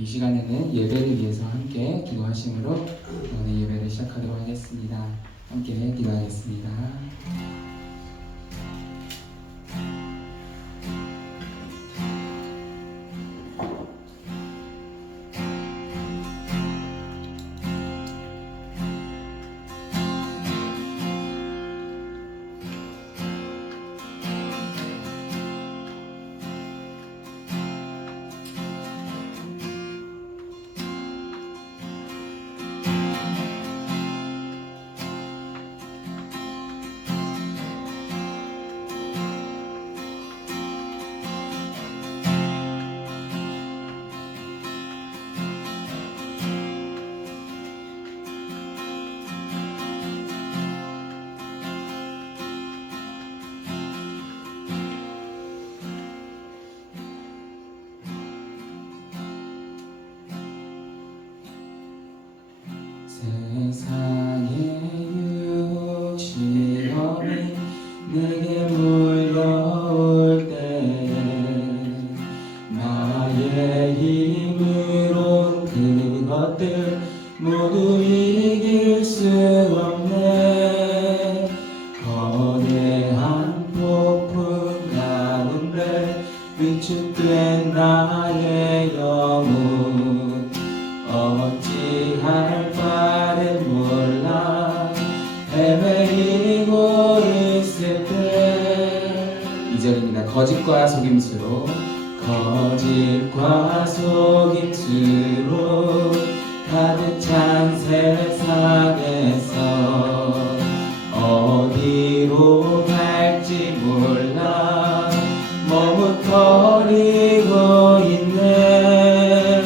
이 시간에는 예배를 위해서 함께 기도하심으로 오늘 예배를 시작하도록 하겠습니다. 함께 기도하겠습니다. 세상의 육신이 내게 몰려올 때 나의 힘으로 그것들 모두 이길 수 없네. 거대한 폭풍 가운데 위축된 나의 영혼 어찌할 바를 몰라 헤매이고 있을 때 2절입니다. 거짓과 속임수로 가득 찬 세상에서 어디로 갈지 몰라 머뭇거리고 있네.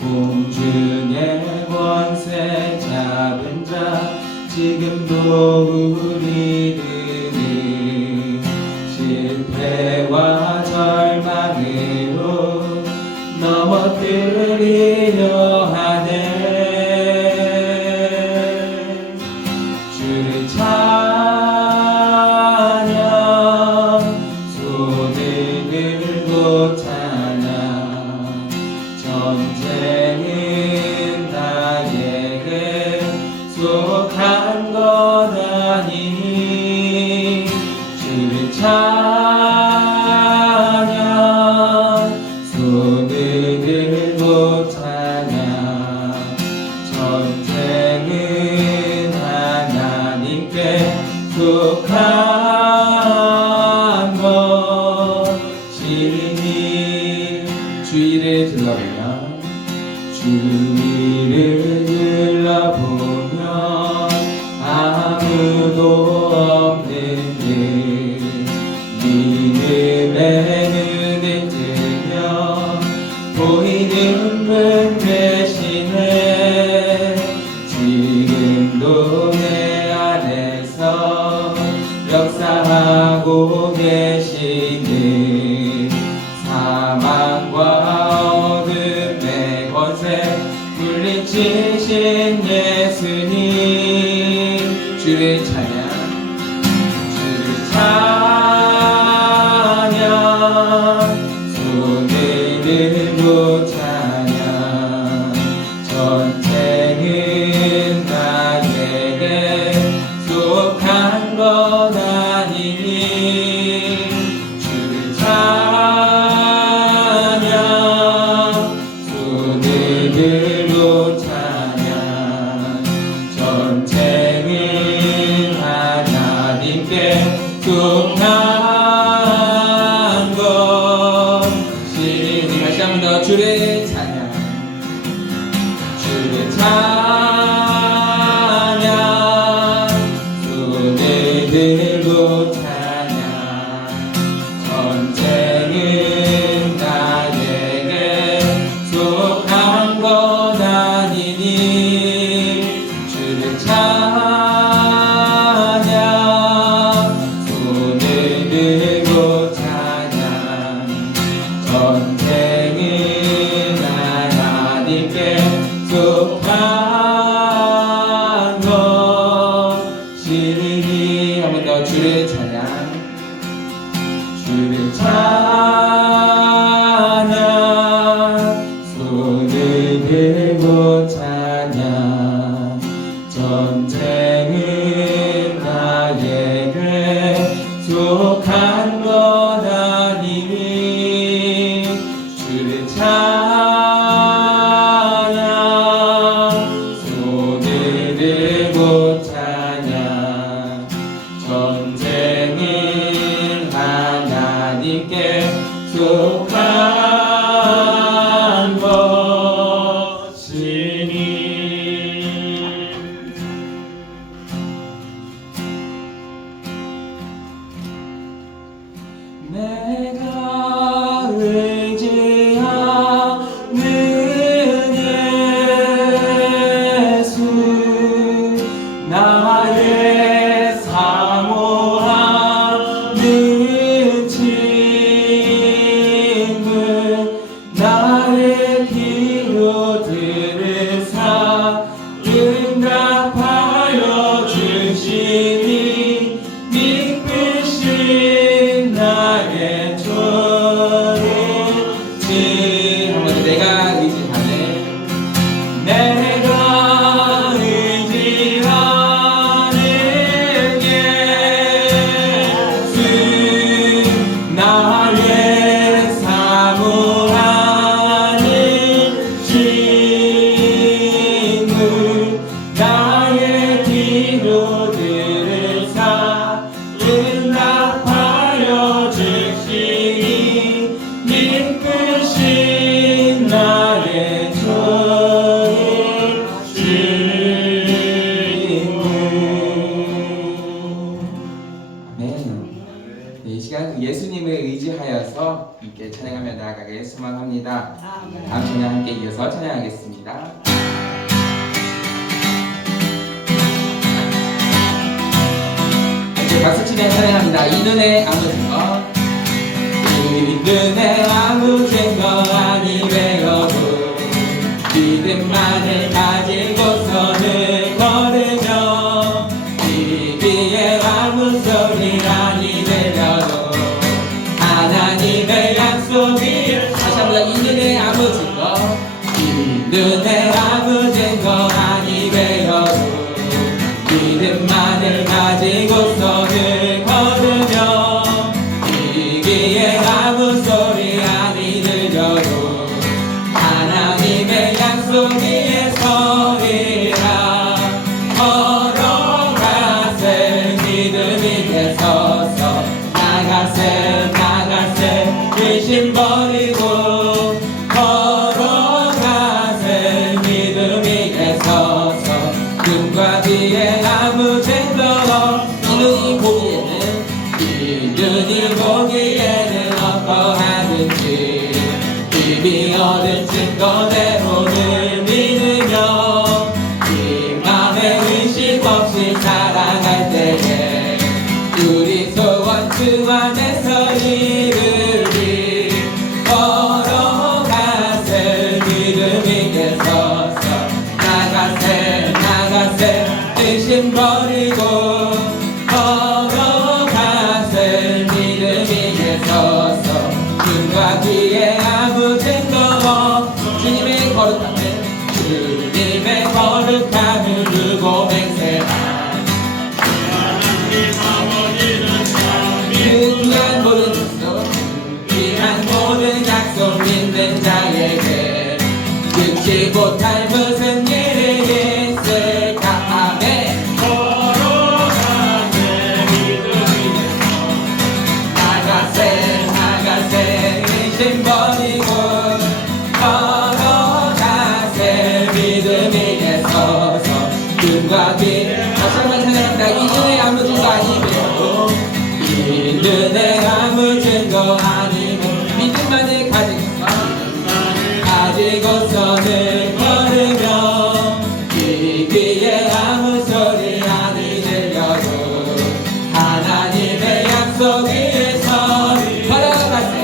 공중의 권세 잡은 자 지금도 우리들은 실패와 절망으로 넘어뜨리려 하네. 주를 찬양 손을 들고 찬양 전쟁은 나에게 속한 것 아니니 주를 찬양 손을 들고 찬양 전쟁은 하나님께 속한 것이니 주위를 둘러보면 아무도 없는 듯 믿음의 눈을 뜨면 보이는 분 되시네. 지금도 내 안에서 역사하고 계시는 사망과 어둠의 권세 물리치신 예수님 주를 찬양 손을 들고 찬양 전쟁은 나에게 속한 것 아니니 주를 찬양 손을 들고 찬양 전쟁은 하나님께 속한 것이니 다시 한 번 더 주를 찬양 손을 들고 찬양 전쟁은 나에게 속한 것 아니니 주를 찬양 손을 들고 찬양 전쟁은 하나님께 속한 것이니 한 번 더 주를 찬양 주를 찬양 손을 손을 들고 찬양. 전쟁은 나에게 속한 것 아니니 주를 찬양. 손을 들고 찬양. 전쟁은 하나님께 속한 것이니. 내가 의지하는 예수, 나의 사모하는 친구, 나의 기도들을 응답하여 주시니 믿으신 나의 존재. 한번 내가 의지하는 예수, 나의 사모하는 친구, 나의 기도들을 응답하여 주시니 믿으신 나의 아멘. 이 시간 예수님을 의지하여서 함께 찬양하며 나아가길 소망합니다. 다음 찬양 함께 이어서 찬양하겠습니다. 함께 박수치며 찬양합니다. 이 눈에 아무 증거, 이 눈에 아무 증거 아니 되어도 믿음만을 가지고서는 걸으며 이 귀에 아무 소리 아니 들려도 하나님의 약속이. 다시 한번 이 눈에 아무 증거, 이 눈에 아무 증거 아니 되어도 믿음만을 가지고서는 걸으며 이 귀에 아무 소리 아니 들려도 하나님의 약속 위에 서리라. 걸어가세 믿음 위에 서서 나가세 의심 버리고 걸어가세 믿음 위에 서서 눈과 귀에 아무 증거. 이 눈이 보기에는 어떠하든지 이미 얻은 증거대로는 믿으며 이 맘에 의식 없이 살아갈 때에 우리 소원 주 안에서 이르리. 걸어가세 믿음 위에 서서 나가세 의심 버리고 걸어가세 믿음 위에 서서 눈과 귀에 아무 증거. 주님의 거룩함을 두고 맹세한 그 귀한 모든 약속, 귀한 모든 약속 믿는 자에게 끊지 못할 무슨 일이 있을까. 아멘. 나가세 의심 버리고 걸어가세 믿음 위에 서서 눈과 귀. 다시 한번 생각합니다. 이 눈에 아무 증거 아니면 이 눈에 아무 증거 아니면 믿음만을 가지고서는 걸으며 이 귀에 아무 소리 아니 들려도 하나님의 약속 위에 서리. 걸어가세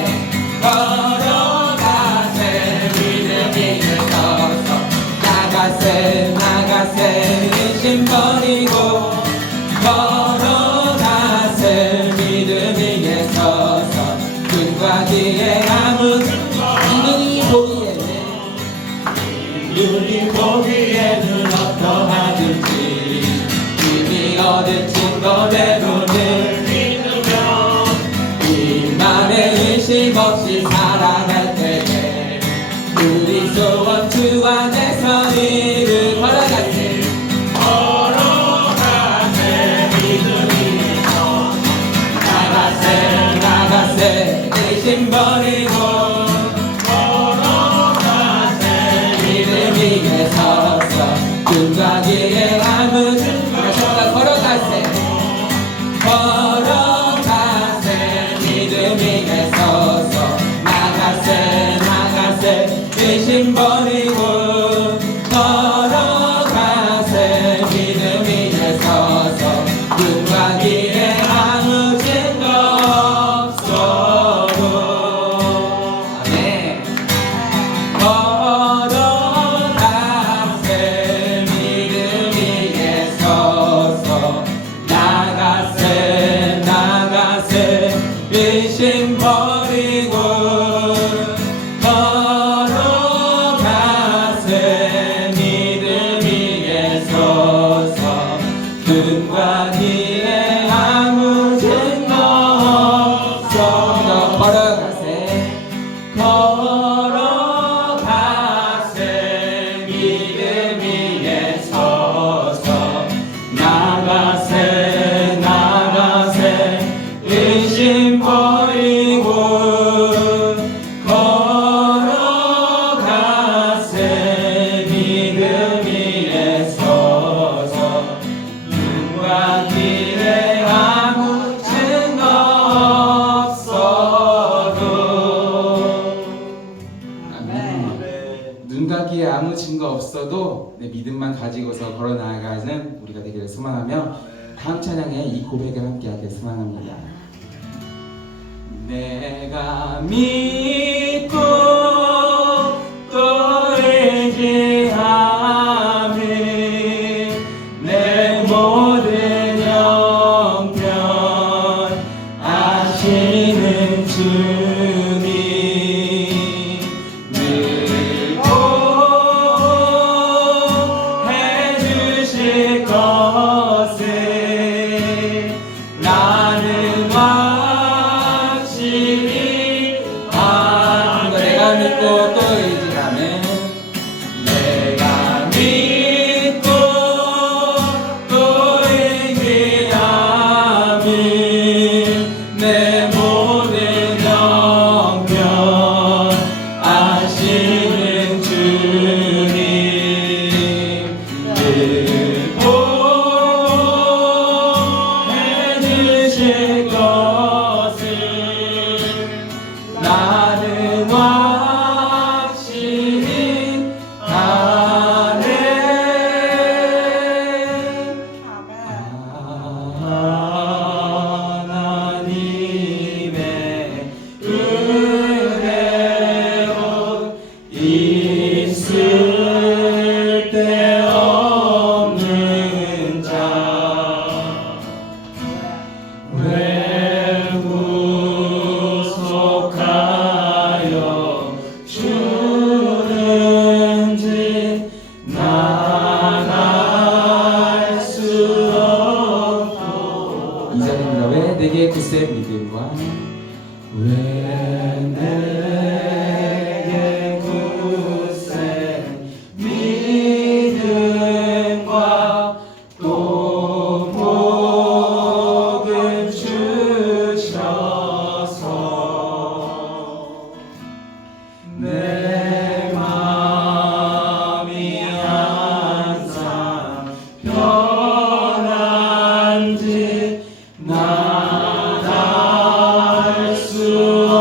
믿음 위에 서서 나가세 의심 버리고 걸어가세 믿음 위에 서서 눈과 귀에 아무 증거. 이 눈이 보기에는 우리 보기에는 어떠하든지 이미 얻은 증거대로는 믿으며 이만의 의심 없이 살아갈 때에 우리 소원 주 안에서 이를 걸어가세 믿음이여 나가세 의심 버리고 믿음 위에 서서 눈과 귀에 아무 증거가 걸어가세 믿음 위에 서서 나가세 의심 버리고 걸어가세 믿음 위에 서서 눈과 귀에 아무 증거 없어도 아멘 걸어가세 믿음 위에 서서 나가세 의심 버리고 걸어가세 믿음 위에 서서 눈과 귀에 아무 증거 없어 걸어가세 믿음 위에 서서 나가세 의심 버리고 걸어가세 믿음 위에 서서 눈과 귀에 아무 증거 없어도 아멘. 눈과 귀에 아무 증거 없어도 내 믿음만 가지고서 걸어 나아가는 우리가 되기를 소망하며 다음 찬양에 이 고백을 함께하길 소망합니다. 내가 믿고 또 의지하며 내 모든 형편 아시는 주님 늘 보해주실 것을 나는 확실히 내가 믿고 또 의지하면 내가 믿고 또 의지하면 내 모든 형편 아시는 주님 늘 보해주실 것을 나는 확실히 아네 하나님의 은혜로 있을 데 없는 자 왜 구속하여 주는지 난 알 수 없고 이자입니다. 왜 내게 굳센 믿음과 왜 내게 굳센 믿음과 또 복을 주셔서 내 마음이 항상 편한지 난 알 수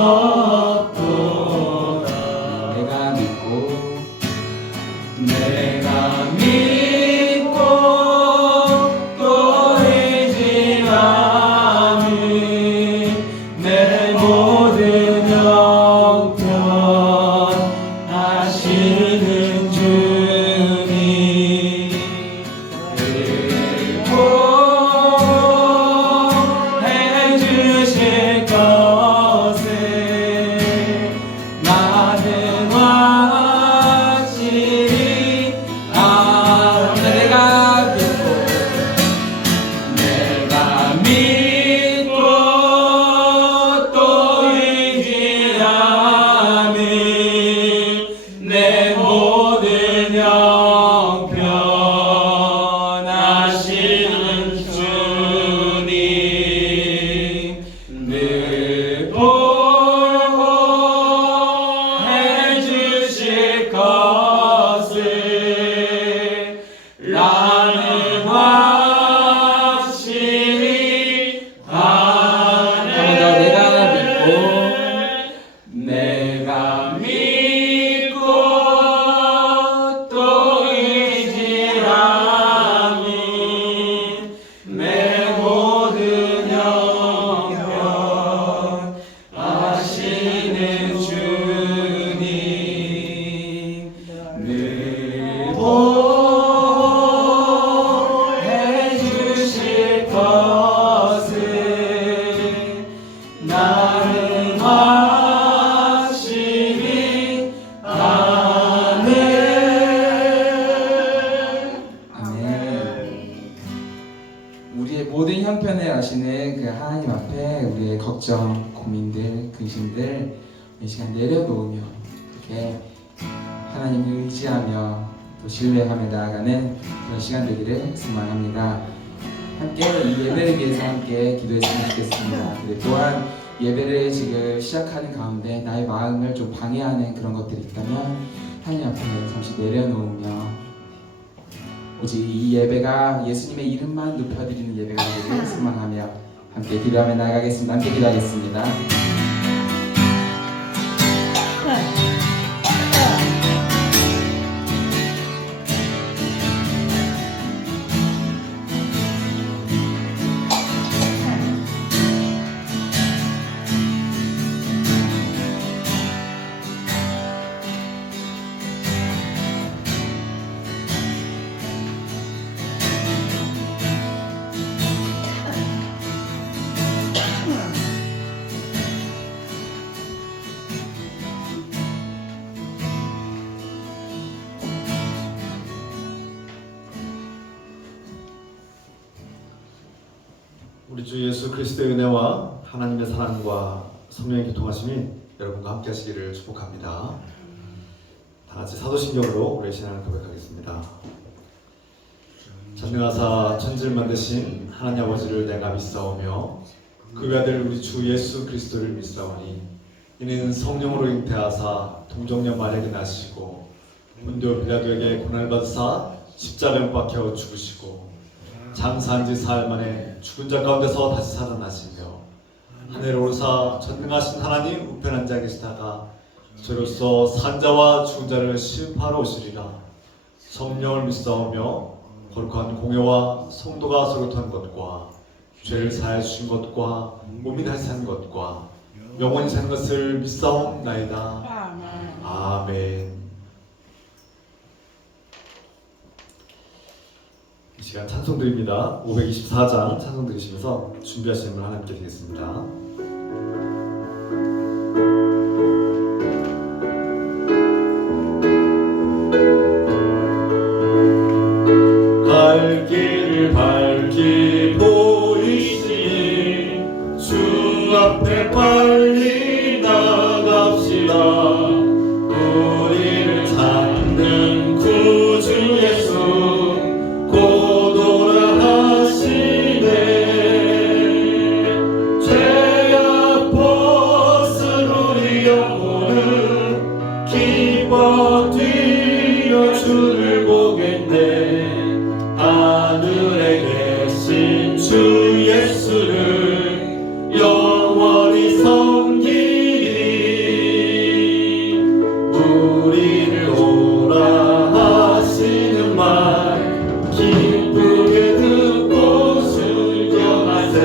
모든 형편 하시는 주님 늘 보호해 주실 것을 나는 확실히 아네. 내가 믿고 또 의지하니 내 모든 형편 하시는 주님 늘 보호해 주실 것을 나는 확실히 아멘. 우리의 모든 형편을 아시는 그 하나님 앞에 우리의 걱정, 고민들, 근심들 이 시간 내려놓으며 이렇게 하나님을 의지하며 또 신뢰하며 나아가는 그런 시간 되기를 소망합니다. 함께 이 예배를 위해서 함께 기도했으면 좋겠습니다. 그리고 또한 예배를 지금 시작하는 가운데 나의 마음을 좀 방해하는 그런 것들이 있다면 하나님 앞에 잠시 내려놓으며 오직 이 예배가 예수님의 이름만 높여드리는 예배가 되기를 소망하며 함께 기도하며 나아가겠습니다. 함께 기도하겠습니다. 우리 주 예수 그리스도의 은혜와 하나님의 사랑과 성령의 교통하심이 여러분과 함께 하시기를 축복합니다. 다같이 사도신경으로 우리의 신앙을 고백하겠습니다. 전능하사 천지를 만드신 하나님 아버지를 내가 믿사오며 그 외아들 우리 주 예수 그리스도를 믿사오니 이는 성령으로 잉태하사 동정녀 마리아에게 나시고 본디오 빌라도에게 고난을 받으사 십자가에 못 박혀 죽으시고 장사한 지 사흘 만에 죽은 자 가운데서 다시 살아나시며 하늘에 오르사 전능하신 하나님 우편 앉아 계시다가 저로서 산자와 죽은 자를 심판하러 오시리라. 성령을 믿사오며 거룩한 공회와 성도가 서로토한 것과 죄를 사하여 주신 것과 몸이 다시 산 것과 영원히 사는 것을 믿사옵나이다. 아멘. 이 시간 찬송 드립니다. 524장 찬송 드리시면서 준비하시는 분 하나님께 드리겠습니다. 갈 길을 밝히 보이시니 주 앞에 빨리 나갑시다. 우리를 찾는 구주 예수 곧 오라 하시네. 죄악 벗은 우리 영혼은 기뻐 뛰어 주를 보겠네. 하늘에 계신 주 예수를 영원히 섬기리. 우리를 오라 하시는 말 기쁘게 듣고 순종하세.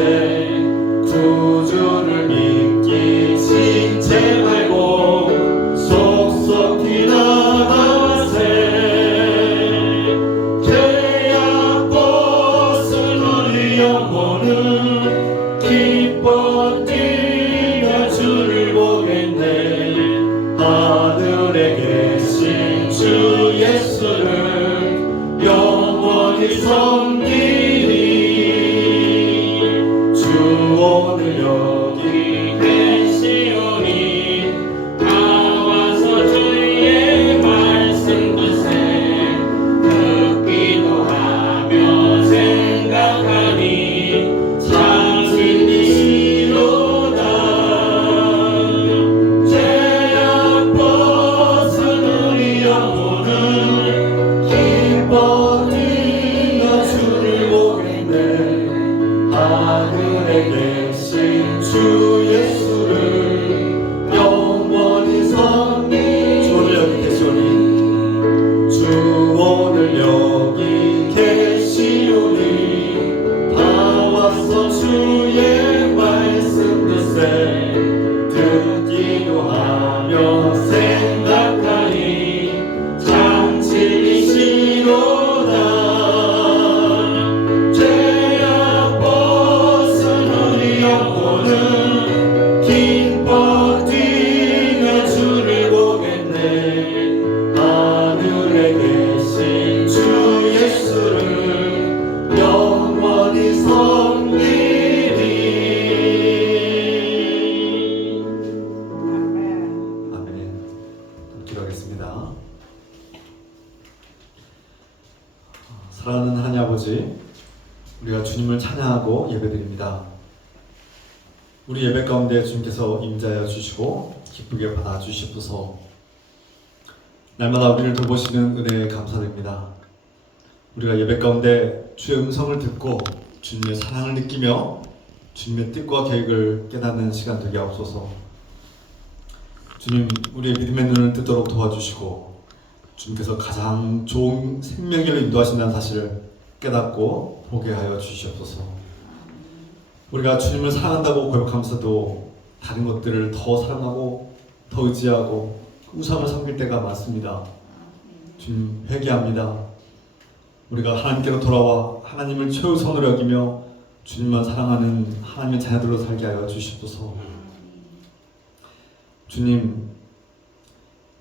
구주를 믿기 지체 말고 속속히 나가세. 주 오늘 여기 계시오니 다 와서 주의 말씀 듣세 듣기도 하며 생각하니 참 진리시로다 죄악 벗은 우리 영혼은 기뻐 뛰며 주를 보겠네 하늘에 계신 주 예수를 영원히 섬기리. 아멘. 기도하겠습니다. 사랑하는 하나님 아버지, 우리가 주님을 찬양하고 예배드립니다. 우리 예배 가운데 주님께서 임재하여 주시고 기쁘게 받아주시옵소서. 날마다 우리를 돌보시는 은혜에 감사드립니다. 우리가 예배 가운데 주의 음성을 듣고 주님의 사랑을 느끼며 주님의 뜻과 계획을 깨닫는 시간 되게 하옵소서. 주님, 우리의 믿음의 눈을 뜨도록 도와주시고 주님께서 가장 좋은 생명길로 인도하신다는 사실을 깨닫고 보게 하여 주시옵소서. 우리가 주님을 사랑한다고 고백하면서도 다른 것들을 더 사랑하고 더 의지하고 우상을 섬길 때가 많습니다. 주님, 회개합니다. 우리가 하나님께로 돌아와 하나님을 최우선으로 여기며 주님만 사랑하는 하나님의 자녀들로 살게 하여 주시옵소서. 주님,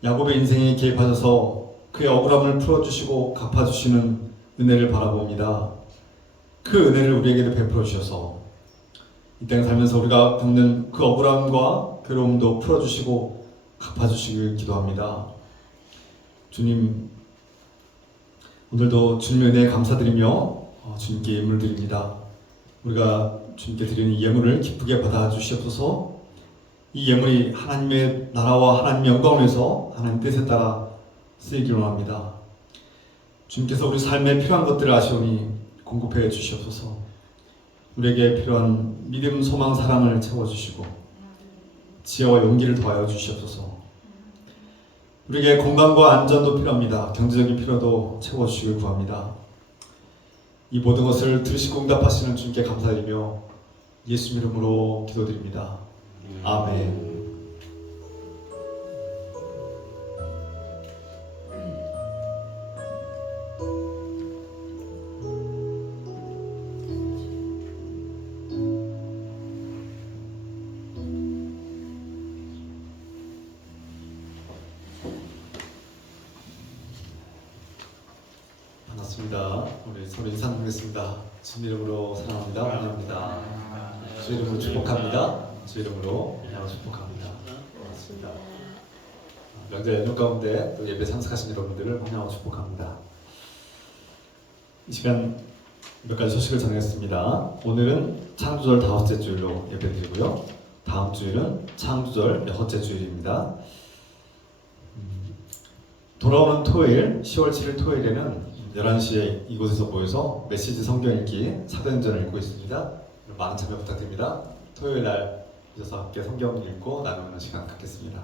야곱의 인생에 개입하셔서 그의 억울함을 풀어주시고 갚아주시는 은혜를 바라봅니다. 그 은혜를 우리에게도 베풀어 주셔서 이 땅에 살면서 우리가 겪는 그 억울함과 괴로움도 풀어주시고 갚아주시길 기도합니다. 주님, 오늘도 주님의 은혜에 감사드리며 주님께 예물을 드립니다. 우리가 주님께 드리는 이 예물을 기쁘게 받아주시옵소서. 이 예물이 하나님의 나라와 하나님의 영광을 위해서 하나님 뜻에 따라 쓰이기로 합니다. 주님께서 우리 삶에 필요한 것들을 아시오니 공급해 주시옵소서. 우리에게 필요한 믿음, 소망, 사랑을 채워주시고 지혜와 용기를 더하여 주시옵소서. 우리에게 건강과 안전도 필요합니다. 경제적인 필요도 채워주시길 구합니다. 이 모든 것을 들으시고 응답하시는 주님께 감사드리며 예수 이름으로 기도드립니다. 아멘. 반갑습니다. 우리 서로 인사 나누겠습니다. 주 이름으로 사랑합니다. 환영합니다. 주 이름으로 축복합니다. 주 이름으로 축복합니다. 반갑습니다. 명절 연휴 가운데 또 예배 참석하신 여러분들을 환영하고 축복합니다. 이 시간 몇 가지 소식을 전하겠습니다. 오늘은 창조절 5째 주일로 예배드리고요. 다음 주일은 창조절 6째 주일입니다. 돌아오는 토요일 10월 7일 토요일에는 11시에 이곳에서 모여서 메시지 성경 읽기 사도행전을 읽고 있습니다. 많은 참여 부탁드립니다. 토요일 날 오셔서 함께 성경 읽고 나누는 시간 갖겠습니다.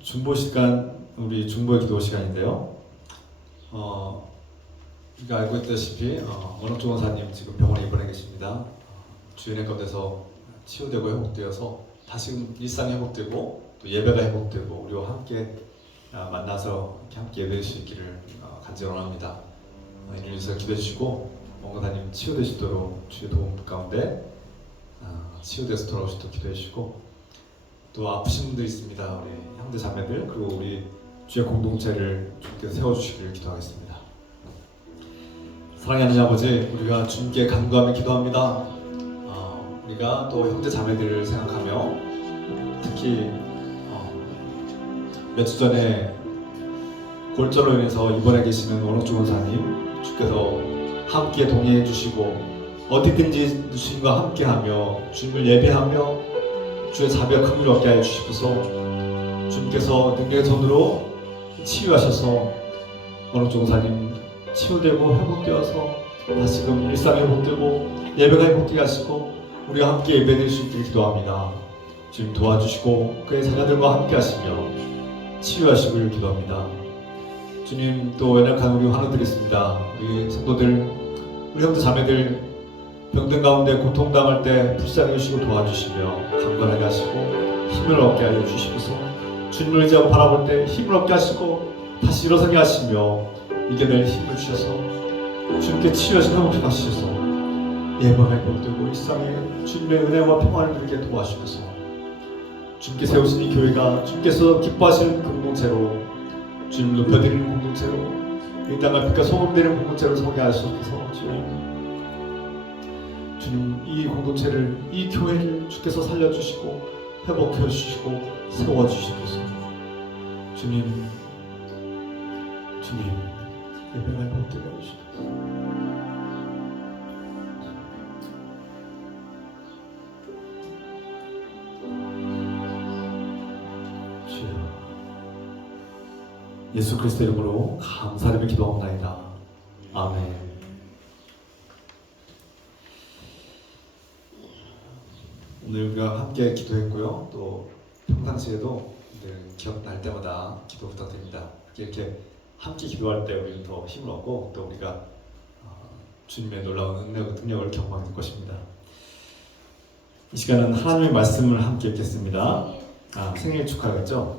중보 시간, 우리 중보의 기도 시간인데요. 우리가 알고 있다시피 원옥조 원사님 지금 병원에 입원해 계십니다. 주인의 가운데서 치유되고 회복되어서 다시금 일상이 회복되고 또 예배가 회복되고 우리와 함께 만나서 함께 예배할 수 있기를 간절히 원합니다. 이를 위해서 기도해 주시고 원사님 치유되시도록 주의 도움 가운데 치유돼서 돌아오시도록 기도해 주시고 또 아프신 분들 있습니다. 우리 형제 자매들 그리고 우리 주의 공동체를 주님께서 세워주시기를 기도하겠습니다. 사랑하는 아버지, 우리가 주님께 간구하며 기도합니다. 우리가 또 형제 자매들을 생각하며 특히 몇 주 전에 골절로 인해서 입원해 계시는 원옥주 원사님 주께서 함께 동행해 주시고 어디든지 주님과 함께하며 주님을 예배하며 주의 자비와 긍휼을 얻게 하여 주시옵소서. 주님께서 능력의 손으로 치유하셔서 원옥주 원사님 치유되고 회복되어서 다시금 일상이 회복되고 예배가 회복되게 하시고 우리가 함께 예배드릴 수 있기를 기도합니다. 주님 도와주시고 그의 자녀들과 함께 하시며 치유하시길 기도합니다. 주님, 또 연약한 우리 환우들이 있습니다. 우리 성도들, 우리 형제 자매들 병든 가운데 고통당할 때 불쌍히 여시고 도와주시며 강건하게 하시고 힘을 얻게 하여 주시옵소서. 주님을 의지하고 바라볼 때 힘을 얻게 하시고 다시 일어서게 하시며 이겨낼 힘을 주셔서 주님께 치유하신 회복해 가시셔서 예방의 복되고 일상에 주님의 은혜와 평안을 누리게 도와주셔서 주님께 세우신 이 교회가 주님께서 기뻐하시는 공동체로 주님 높여드리는 공동체로 이 땅을 빛과 소금되는 공동체로 서게 하셔서 주님 이 공동체를 이 교회를 주께서 살려주시고 회복해 주시고 세워주시옵소서. 주님 예배를 복되게 해주시옵소서. 예수 그리스도 이름으로 감사드리며 기도합나이다. 아멘. 오늘 우리가 함께 기도했고요. 또 평상시에도 늘 기억날 때마다 기도 부탁드립니다. 이렇게 함께 기도할 때 우리는 더 힘을 얻고 또 우리가 주님의 놀라운 능력을 경험하게 될 것입니다. 이 시간은 하나님의 말씀을 함께 읽겠습니다. 생일 축하하겠죠?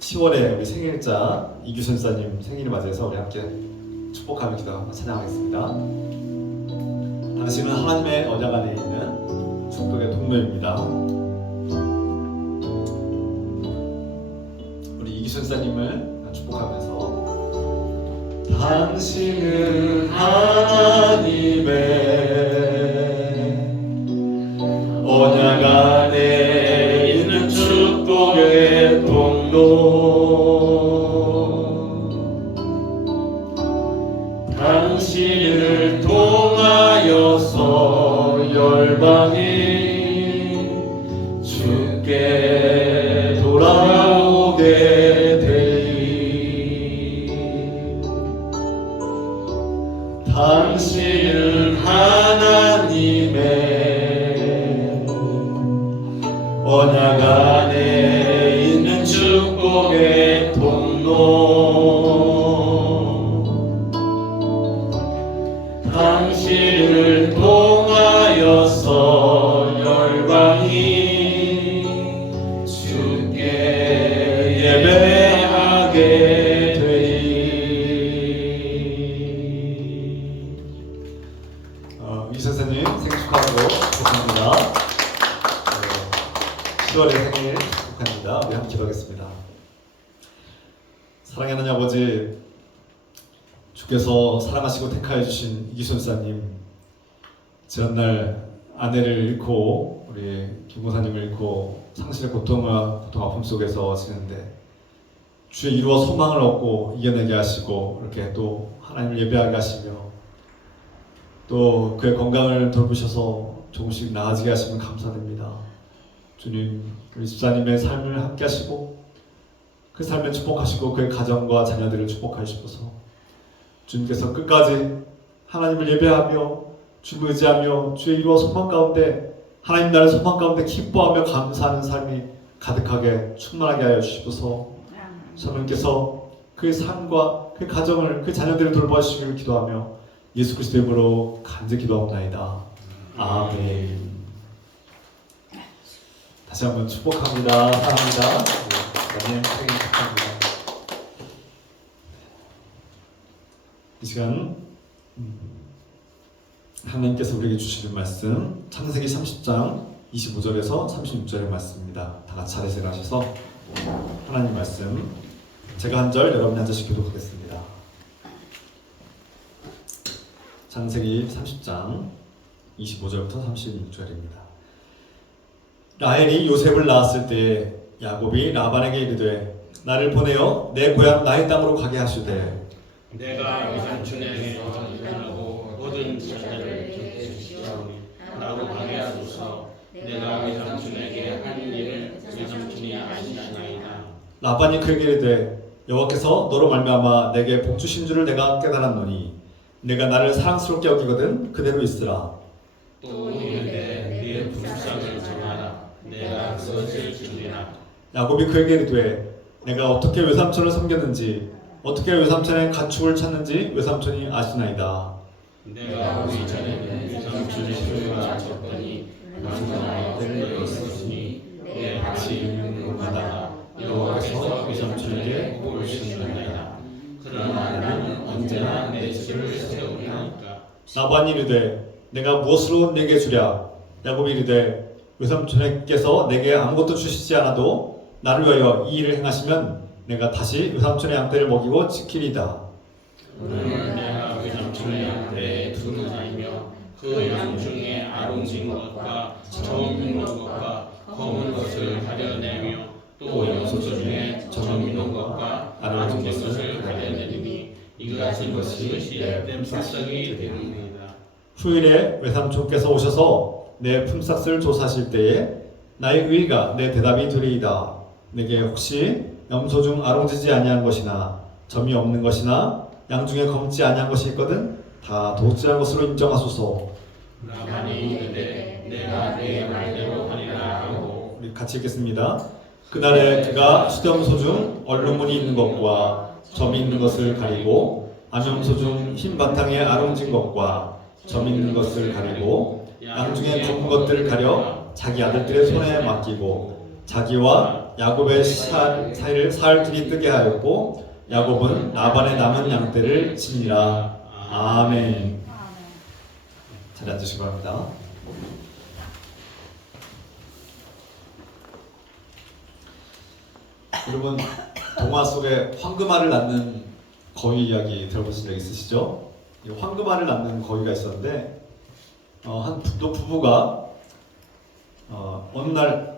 10월에 우리 생일자 이규선사님 생일을 맞이해서 우리 함께 축복하며 기도하며 찬양하겠습니다. 당신은 하나님의 언약 안에 있는 축복의 통로입니다. 우리 이규선사님을 축복하면서 당신은 하나님의 언약 안에 있는 축복의 통로 당신을 통하여서 열방이 주께 돌아오게 되리. 당신은 하나님의 언약 안에 있는 축복의 통로 당신을 통하여서 열방이 주께 예배하게 되리. 이 선생님 생일 축하하고 축복합니다. 10월의 생일 축복합니다. 우리 함께 기도하겠습니다. 사랑의 하나님 아버지, 주께서 사랑하시고 택하여 주신 이기순사님, 지난날 아내를 잃고 우리 김고사님을 잃고 상실의 고통과 고통 아픔 속에서 지는데 주의 이루어 소망을 얻고 이겨내게 하시고 이렇게 또 하나님을 예배하게 하시며 또 그의 건강을 돌보셔서 조금씩 나아지게 하시면 감사드립니다. 주님, 우리 집사님의 삶을 함께 하시고 그 삶을 축복하시고 그의 가정과 자녀들을 축복하시옵소서. 주님께서 끝까지 하나님을 예배하며 주를 의지하며 주의 이루어 소망 가운데 하나님 나라의 소망 가운데 기뻐하며 감사하는 삶이 가득하게 충만하게 하여 주시옵소서. 성령께서 그 삶과 그 가정을 그 자녀들을 돌보시기를 기도하며 예수 그리스도 이름으로 간절히 기도합나이다. 아멘. 다시 한번 축복합니다. 사랑합니다. 네, 생일 축하합니다. 이 시간 하나님께서 우리에게 주시는 말씀 창세기 30장 25절에서 36절의 말씀입니다. 다 같이 차례 일어나셔서 하나님 말씀 제가 한 절, 여러분이 한 절씩 교독하겠습니다. 창세기 30장 25절부터 36절입니다. 라헬이 요셉을 낳았을 때 야곱이 라반에게 이르되 나를 보내어 내 고향 나의 땅으로 가게 하시되 내가 외삼촌에게 일하고 모든 자녀를 주시오니 나로 가게 하소서. 내가 외삼촌에게 한 일을 외삼촌이 아시나이다. 라반이 그에게 이르되 여호와께서 너로 말미암아 내게 복 주신 줄을 내가 깨달았노니 내가 나를 사랑스럽게 여기거든 그대로 있으라. 또 이르되 네 불쌍을 정하라. 내가 그것을 주리라. 야곱이 그에게 이르되 내가 어떻게 외삼촌을 섬겼는지 어떻게 외삼촌의 가축을 찾는지 외삼촌이 아시나이다. 내가 오기 전에는 외삼촌의 소유가 적더니 완전하여 내를 있었으니 내 밭이 있는 곳마다 여호와께서 외삼촌에게 복을 주셨나이다. 그러나 나는 언제나 내 집을 세우리니까. 라반이 이르되 내가 무엇으로 내게 주랴. 야곱이 이르되 외삼촌께서 내게 아무것도 주시지 않아도 나를 위하여 이 일을 행하시면 내가 다시 외삼촌의 양떼를 먹이고 지키리이다. 오늘 내가 외삼촌의 양떼에 두는 자이며 그 양 중에 아롱진 것과 점 있는 것과 검은 것을 가려내며 또 염소 중에 점 있는 것과 아롱진 것을 가려내리니 이 같은 것이 내 품삯이 되리이다. 후일에 외삼촌께서 오셔서 내 품삯을 조사하실 때에 나의 의의가 내 대답이 되리이다. 내게 혹시 염소 중 아롱지지 아니한 것이나 점이 없는 것이나 양 중에 검지 아니한 것이 있거든 다 도둑질한 것으로 인정하소서. 라반이 이르되 내가 내 말대로 하리라 하고. 우리 같이 읽겠습니다. 그날에 그가 수염소 중 얼룩무늬 있는 것과 점이 있는 것을 가리고 암염소 중 흰 바탕에 아롱진 것과 점 있는 것을 가리고 양 중에 검은 것들을 가려 자기 아들들의 손에 맡기고 자기와 야곱의 사이를 사흘길이 뜨게 하였고 야곱은 라반의 남은 양떼를 치니라. 아멘. 자리 앉으시기 바랍니다. 여러분 동화 속에 황금알을 낳는 거위 이야기 들어보신 적 있으시죠? 이 황금알을 낳는 거위가 있었는데 한 부부가 어느 날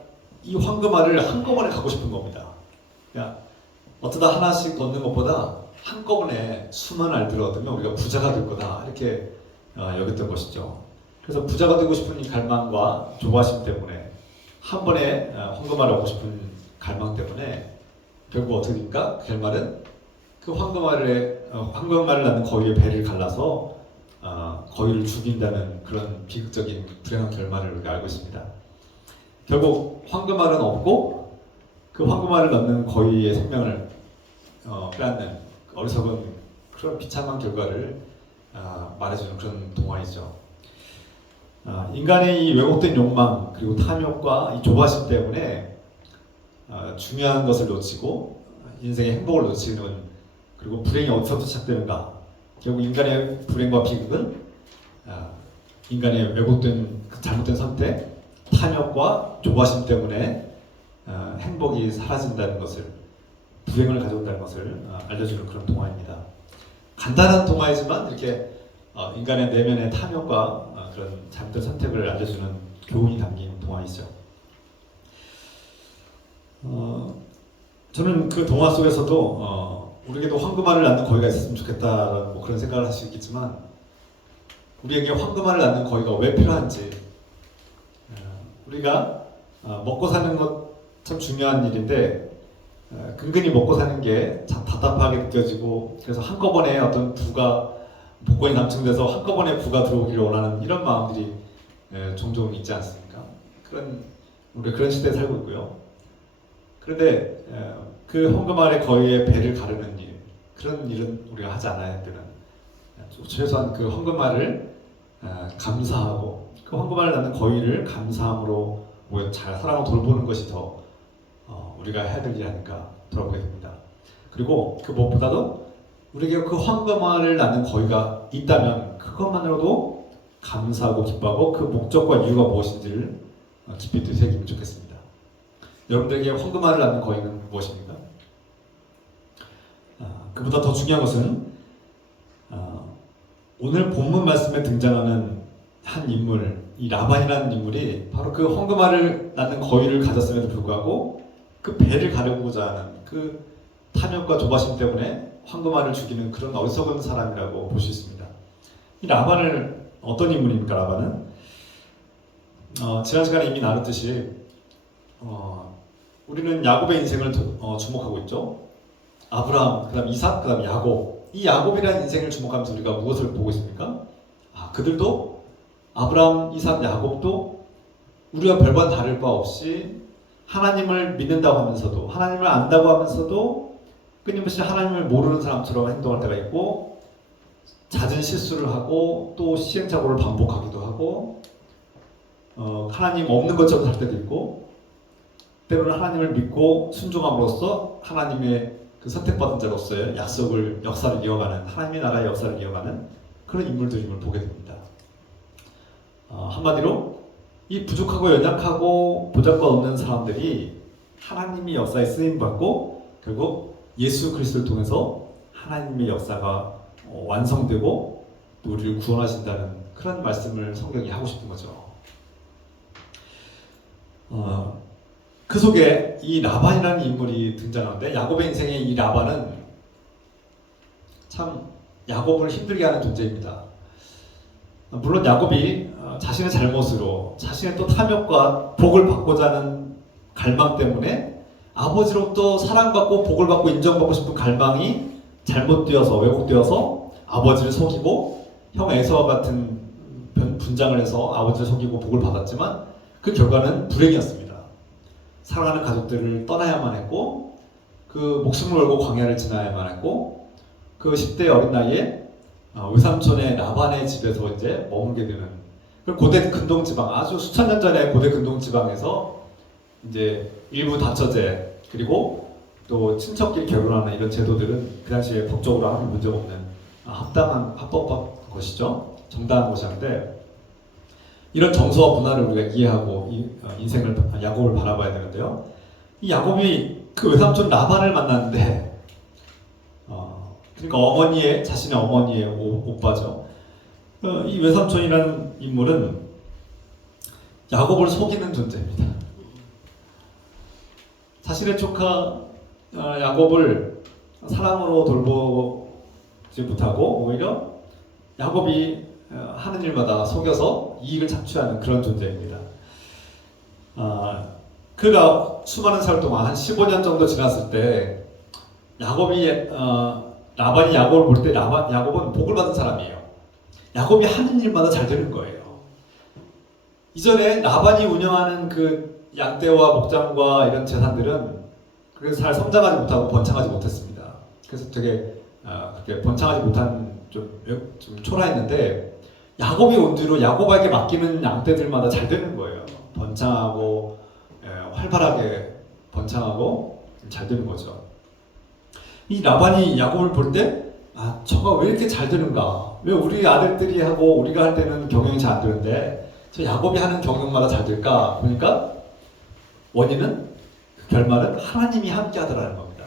이 황금알을 한꺼번에 갖고 싶은 겁니다. 그러니까 어쩌다 하나씩 얻는 것보다 한꺼번에 수많은 알들을 얻으면 우리가 부자가 될 거다 이렇게 여겼던 것이죠. 그래서 부자가 되고 싶은 이 갈망과 조바심 때문에 한 번에 황금알을 얻고 싶은 갈망 때문에 결국 어떻게 됩니까? 결말은 그 황금알을 낳는 거위의 배를 갈라서 거위를 죽인다는 그런 비극적인 불행한 결말을 우리가 알고 있습니다. 결국 황금알은 없고 그 황금알을 낳는 거위의 생명을 빼앗는 어리석은 그런 비참한 결과를 말해주는 그런 동화이죠. 인간의 이 왜곡된 욕망 그리고 탐욕과 이 조바심 때문에 중요한 것을 놓치고 인생의 행복을 놓치는 그리고 불행이 어디서부터 시작되는가? 결국 인간의 불행과 비극은 인간의 왜곡된 잘못된 선택, 탐욕과 조바심 때문에 행복이 사라진다는 것을, 불행을 가져온다는 것을 알려주는 그런 동화입니다. 간단한 동화이지만 이렇게 인간의 내면의 탐욕과 그런 잘못된 선택을 알려주는 교훈이 담긴 동화이죠. 저는 그 동화 속에서도 우리에게도 황금알을 낳는 거위가 있었으면 좋겠다라는 뭐 그런 생각을 할 수 있겠지만 우리에게 황금알을 낳는 거위가 왜 필요한지 우리가 먹고 사는 것 참 중요한 일인데 근근히 먹고 사는 게 참 답답하게 느껴지고 그래서 한꺼번에 어떤 복권이 당첨돼서 한꺼번에 부가 들어오기를 원하는 이런 마음들이 종종 있지 않습니까? 우리 그런 시대에 살고 있고요. 그런데 그 황금알의 거위의 배를 가르는 일, 그런 일은 우리가 하지 않아야 되는, 최소한 그 황금알을 감사하고 그 황금알을 낳는 거위를 감사함으로 잘 사랑하고 돌보는 것이 더 우리가 해야 될 일 아닐까 돌아보게 됩니다. 그리고 그 무엇보다도 우리에게 그 황금알을 낳는 거위가 있다면 그것만으로도 감사하고 기뻐하고 그 목적과 이유가 무엇인지를 깊이 되새기면 좋겠습니다. 여러분들에게 황금알을 낳는 거위는 무엇입니까? 그보다 더 중요한 것은 오늘 본문 말씀에 등장하는 한 인물, 이 라반이라는 인물이 바로 그 황금알을 낳는 거위를 가졌음에도 불구하고 그 배를 가르고자 하는 그 탐욕과 조바심 때문에 황금알을 죽이는 그런 어리석은 사람이라고 볼 수 있습니다. 이 라반을 어떤 인물입니까? 라반은 지난 시간에 이미 나눴듯이 우리는 야곱의 인생을 주목하고 있죠. 아브라함, 그다음 이삭, 그다음 야곱. 이 야곱이라는 인생을 주목하면서 우리가 무엇을 보고 있습니까? 그들도 아브라함, 이삭, 야곱도 우리와 별반 다를 바 없이 하나님을 믿는다고 하면서도 하나님을 안다고 하면서도 끊임없이 하나님을 모르는 사람처럼 행동할 때가 있고, 잦은 실수를 하고 또 시행착오를 반복하기도 하고, 하나님 없는 것처럼 살 때도 있고, 때로는 하나님을 믿고 순종함으로써 하나님의 그 선택받은 자로서의 약속을, 역사를 이어가는, 하나님의 나라의 역사를 이어가는 그런 인물들임을 보게 됩니다. 한마디로 이 부족하고 연약하고 보잘것 없는 사람들이 하나님의 역사에 쓰임받고 결국 예수 그리스도를 통해서 하나님의 역사가 완성되고 또 우리를 구원하신다는 그런 말씀을 성경이 하고 싶은 거죠. 그 속에 이 라반이라는 인물이 등장하는데, 야곱의 인생의 이 라반은 참 야곱을 힘들게 하는 존재입니다. 물론 야곱이 자신의 잘못으로, 자신의 또 탐욕과 복을 받고자 하는 갈망 때문에 아버지로부터 사랑받고 복을 받고 인정받고 싶은 갈망이 잘못되어서, 왜곡되어서 아버지를 속이고 형 에서와 같은 분장을 해서 아버지를 속이고 복을 받았지만 그 결과는 불행이었습니다. 사랑하는 가족들을 떠나야만 했고, 그 목숨을 걸고 광야를 지나야만 했고, 그 10대 어린 나이에 외삼촌의 라반의 집에서 이제 머물게 되는, 그 고대 근동 지방, 아주 수천 년 전에 고대 근동 지방에서 이제 일부 다처제, 그리고 또 친척끼리 결혼하는 이런 제도들은 그 당시에 법적으로 아무 문제가 없는 합당한 합법한 것이죠. 정당한 것이었는데, 이런 정서와 문화를 우리가 이해하고 인생을, 야곱을 바라봐야 되는데요. 이 야곱이 그 외삼촌 라반을 만났는데, 그러니까 자신의 어머니의 오빠죠. 이 외삼촌이라는 인물은 야곱을 속이는 존재입니다. 자신의 조카 야곱을 사랑으로 돌보지 못하고 오히려 야곱이 하는 일마다 속여서 이익을 착취하는 그런 존재입니다. 그가 수많은 세월 동안 한 15년 정도 지났을 때 라반이 야곱을 볼 때 야곱은 복을 받은 사람이에요. 야곱이 하는 일마다 잘 되는 거예요. 이전에 라반이 운영하는 그 양떼와 목장과 이런 재산들은 그래서 잘 성장하지 못하고 번창하지 못했습니다. 그래서 되게 그렇게 번창하지 못한 좀 초라했는데, 야곱이 온 뒤로 야곱에게 맡기는 양떼들마다 잘 되는 거예요. 번창하고 활발하게 번창하고 잘 되는 거죠. 이 라반이 야곱을 볼 때, 저가 왜 이렇게 잘 되는가? 왜 우리 아들들이 하고 우리가 할 때는 경영이 잘 안 되는데 저 야곱이 하는 경영마다 잘 될까? 보니까 원인은, 그 결말은 하나님이 함께 하더라는 겁니다.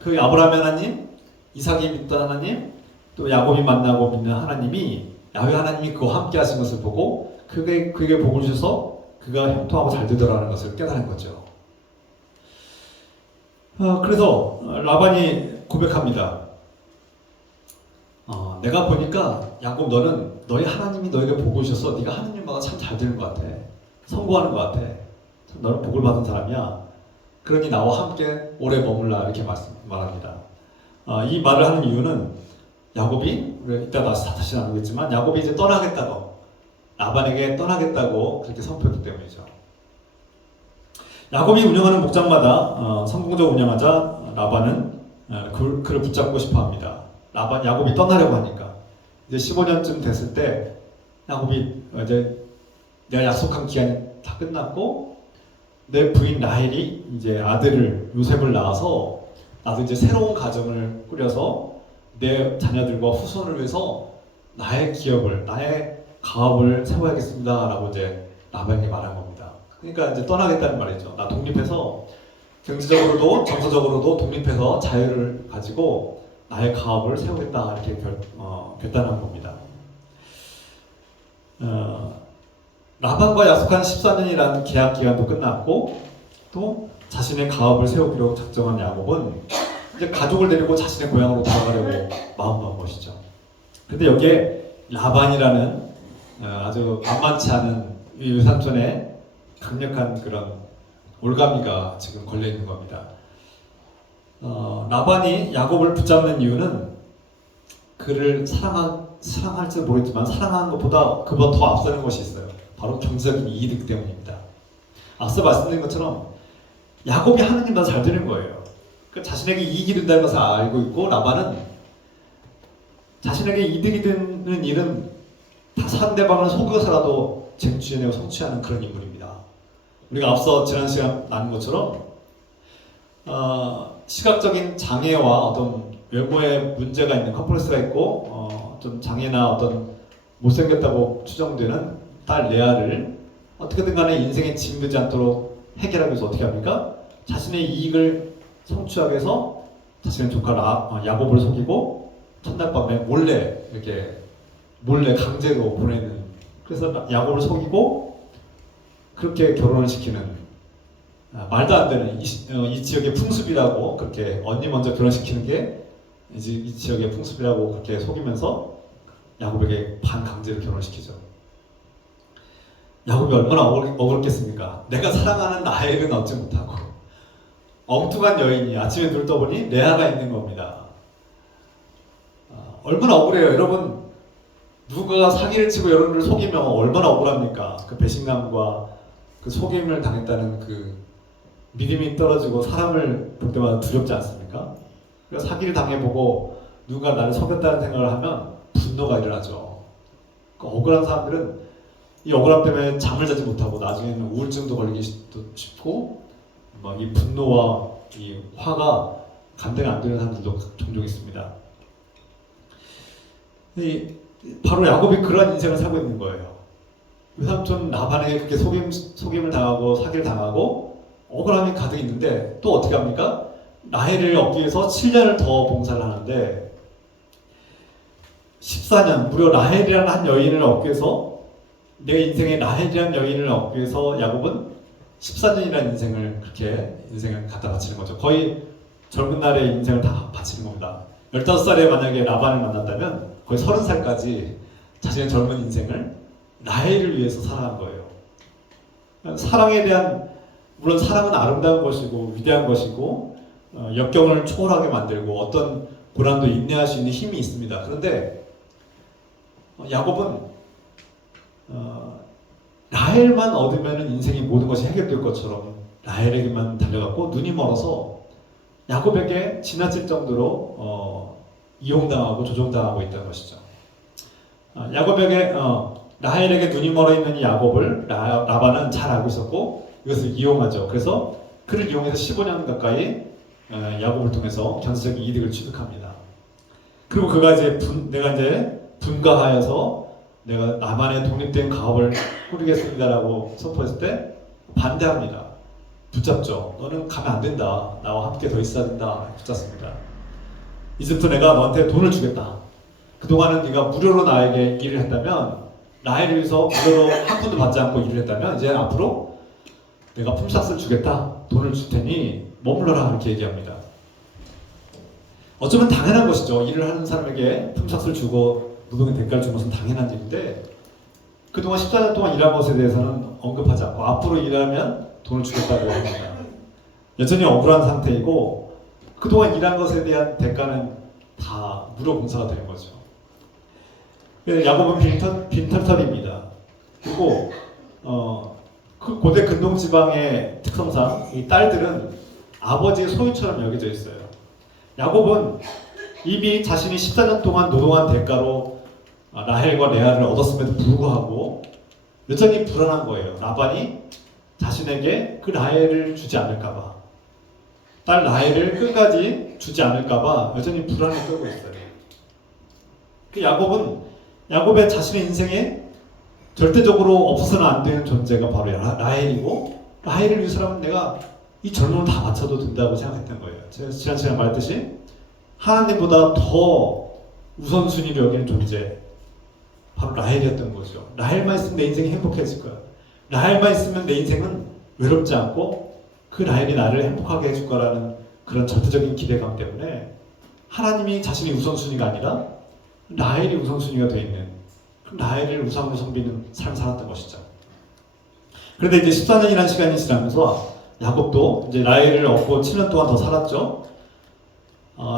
그 아브라함 하나님, 이삭이 믿던 하나님, 또 야곱이 만나고 믿는 하나님이, 야훼 하나님이 그와 함께 하신 것을 보고 그게 복을 주셔서 그가 형통하고 잘 되더라는 것을 깨달은 거죠. 그래서 라반이 고백합니다. 내가 보니까 야곱, 너희 하나님이 너에게 복을 주셔서 네가 하는 일마다 참 잘 되는 것 같아. 성공하는 것 같아. 참 너는 복을 받은 사람이야. 그러니 나와 함께 오래 머물라, 이렇게 말합니다. 이 말을 하는 이유는 야곱이, 이따 다시 나누겠지만, 야곱이 이제 떠나겠다고, 라반에게 떠나겠다고 그렇게 선포했기 때문이죠. 야곱이 운영하는 목장마다 성공적으로 운영하자 라반은 그를 붙잡고 싶어합니다. 야곱이 떠나려고 하니까 이제 15년쯤 됐을 때 야곱이 이제 내가 약속한 기한이 다 끝났고 내 부인 라헬이 이제 아들을 요셉을 낳아서 나도 이제 새로운 가정을 꾸려서 내 자녀들과 후손을 위해서 나의 기업을, 나의 가업을 세워야겠습니다라고 이제 라반에게 말한 겁니다. 그러니까 이제 떠나겠다는 말이죠. 나 독립해서 경제적으로도 정서적으로도 독립해서 자유를 가지고 나의 가업을 세우겠다, 이렇게 결단한 겁니다. 라반과 약속한 14년이라는 계약 기간도 끝났고 또 자신의 가업을 세우기로 작정한 야곱은 이제 가족을 데리고 자신의 고향으로 돌아가려고 마음먹은 것이죠. 근데 여기에 라반이라는 아주 만만치 않은 이 외삼촌의 강력한 그런 올가미가 지금 걸려 있는 겁니다. 라반이 야곱을 붙잡는 이유는 그를 사랑할지 모르겠지만 사랑하는 것보다 그보다 더 앞서는 것이 있어요. 바로 경제적인 이익 때문입니다. 앞서 말씀드린 것처럼 야곱이 하는 일마다 잘 되는 거예요. 그 자신에게 이익이 된다는 것을 알고 있고, 라반은 자신에게 이득이 되는 일은 다 상대방을 속여서라도 쟁취해내고 성취하는 그런 인물입니다. 우리가 앞서 지난 시간 나눈 것처럼 시각적인 장애와 어떤 외모에 문제가 있는 컴플렉스가 있고 어떤 장애나 어떤 못생겼다고 추정되는 딸 레아를 어떻게든 간에 인생에 짓누르지 않도록 해결하기 위해서 어떻게 합니까? 자신의 이익을 성취하기 위해서 자신의 조카 야곱을 속이고 첫날 밤에 몰래 강제로 보내는, 그래서 야곱을 속이고 그렇게 결혼을 시키는, 말도 안 되는 이 지역의 풍습이라고, 그렇게 언니 먼저 결혼시키는 게 이 지역의 풍습이라고 그렇게 속이면서 야곱에게 반강제로 결혼시키죠. 야곱이 얼마나 억울했겠습니까? 내가 사랑하는 라헬은 얻지 못하고 엉뚱한 여인이 아침에 눈을 떠보니 레아가 있는 겁니다. 얼마나 억울해요. 여러분, 누가 사기를 치고 여러분을 속이면 얼마나 억울합니까? 그 배신감과 그 속임을 당했다는 그 믿음이 떨어지고 사람을 볼 때마다 두렵지 않습니까? 그러니까 사기를 당해보고 누가 나를 속였다는 생각을 하면 분노가 일어나죠. 그러니까 억울한 사람들은 이 억울함 때문에 잠을 자지 못하고 나중에는 우울증도 걸리기 쉽고, 막 이 분노와 이 화가 감당이 안 되는 사람들도 종종 있습니다. 바로 야곱이 그러한 인생을 살고 있는 거예요. 외삼촌 라반에게 그렇게 속임을 당하고 사기를 당하고 억울함이 가득 있는데 또 어떻게 합니까? 라헬을 얻기 위해서 7년을 더 봉사를 하는데 14년, 무려 라헬이라는 한 여인을 얻기 위해서, 내 인생에 라헬이라는 여인을 얻기 위해서 야곱은 14년이라는 인생을 갖다 바치는 거죠. 거의 젊은 날의 인생을 다 바치는 겁니다. 15살에 만약에 라반을 만났다면 거의 30살까지 자신의 젊은 인생을 라헬을 위해서 살아간 거예요. 사랑에 대한, 물론 사랑은 아름다운 것이고 위대한 것이고 역경을 초월하게 만들고 어떤 고난도 인내할 수 있는 힘이 있습니다. 그런데 야곱은 라헬만 얻으면 인생의 모든 것이 해결될 것처럼 라헬에게만 달려갔고, 눈이 멀어서 야곱에게 지나칠 정도로 이용당하고 조종당하고 있다는 것이죠. 야곱에게 라헬에게 눈이 멀어 있는 이 야곱을 라반은 잘 알고 있었고 이것을 이용하죠. 그래서 그를 이용해서 15년 가까이 야곱을 통해서 경제적인 이득을 취득합니다. 그리고 그가 내가 이제 분가하여서 내가 나만의 독립된 가업을 꾸리겠습니다라고 선포했을 때 반대합니다. 붙잡죠. 너는 가면 안 된다. 나와 함께 더 있어야 된다. 붙잡습니다. 이제부터 내가 너한테 돈을 주겠다. 그동안은 네가 무료로 나에게 일을 했다면, 라헬을 위해서 무료로 한 푼도 받지 않고 일을 했다면 이제 앞으로 내가 품삯을 주겠다. 돈을 줄 테니 머물러라. 이렇게 얘기합니다. 어쩌면 당연한 것이죠. 일을 하는 사람에게 품삯을 주고 노동의 대가를 주는 것은 당연한 일인데, 그동안 14년 동안 일한 것에 대해서는 언급하지 않고 앞으로 일하면 돈을 주겠다고 합니다. 여전히 억울한 상태이고 그동안 일한 것에 대한 대가는 다 무료 봉사가 되는 거죠. 야곱은 빈털털입니다. 그리고 그 고대 근동 지방의 특성상 이 딸들은 아버지의 소유처럼 여겨져 있어요. 야곱은 이미 자신이 14년 동안 노동한 대가로 라헬과 레아를 얻었음에도 불구하고 여전히 불안한 거예요. 라반이 자신에게 그 라헬을 주지 않을까봐, 딸 라헬을 끝까지 주지 않을까봐 여전히 불안을 떨고 있어요. 그 야곱의 자신의 인생에 절대적으로 없어서는 안 되는 존재가 바로 라헬이고, 라헬을 위해서라면 내가 이 젊음을 다 바쳐도 된다고 생각했던 거예요. 제가 지난 시간에 말했듯이 하나님보다 더 우선순위를 여기는 존재, 바로 라헬이었던 거죠. 라헬만 있으면 내 인생이 행복해질 거야. 라헬만 있으면 내 인생은 외롭지 않고 그 라헬이 나를 행복하게 해줄 거라는 그런 절대적인 기대감 때문에 하나님이 자신이 우선순위가 아니라 라헬이 우선순위가 되어 있는, 라헬을 우상으로 섬기는 삶을 살았던 것이죠. 그런데 이제 14년이라는 시간이 지나면서 야곱도 이제 라헬을 얻고 7년 동안 더 살았죠.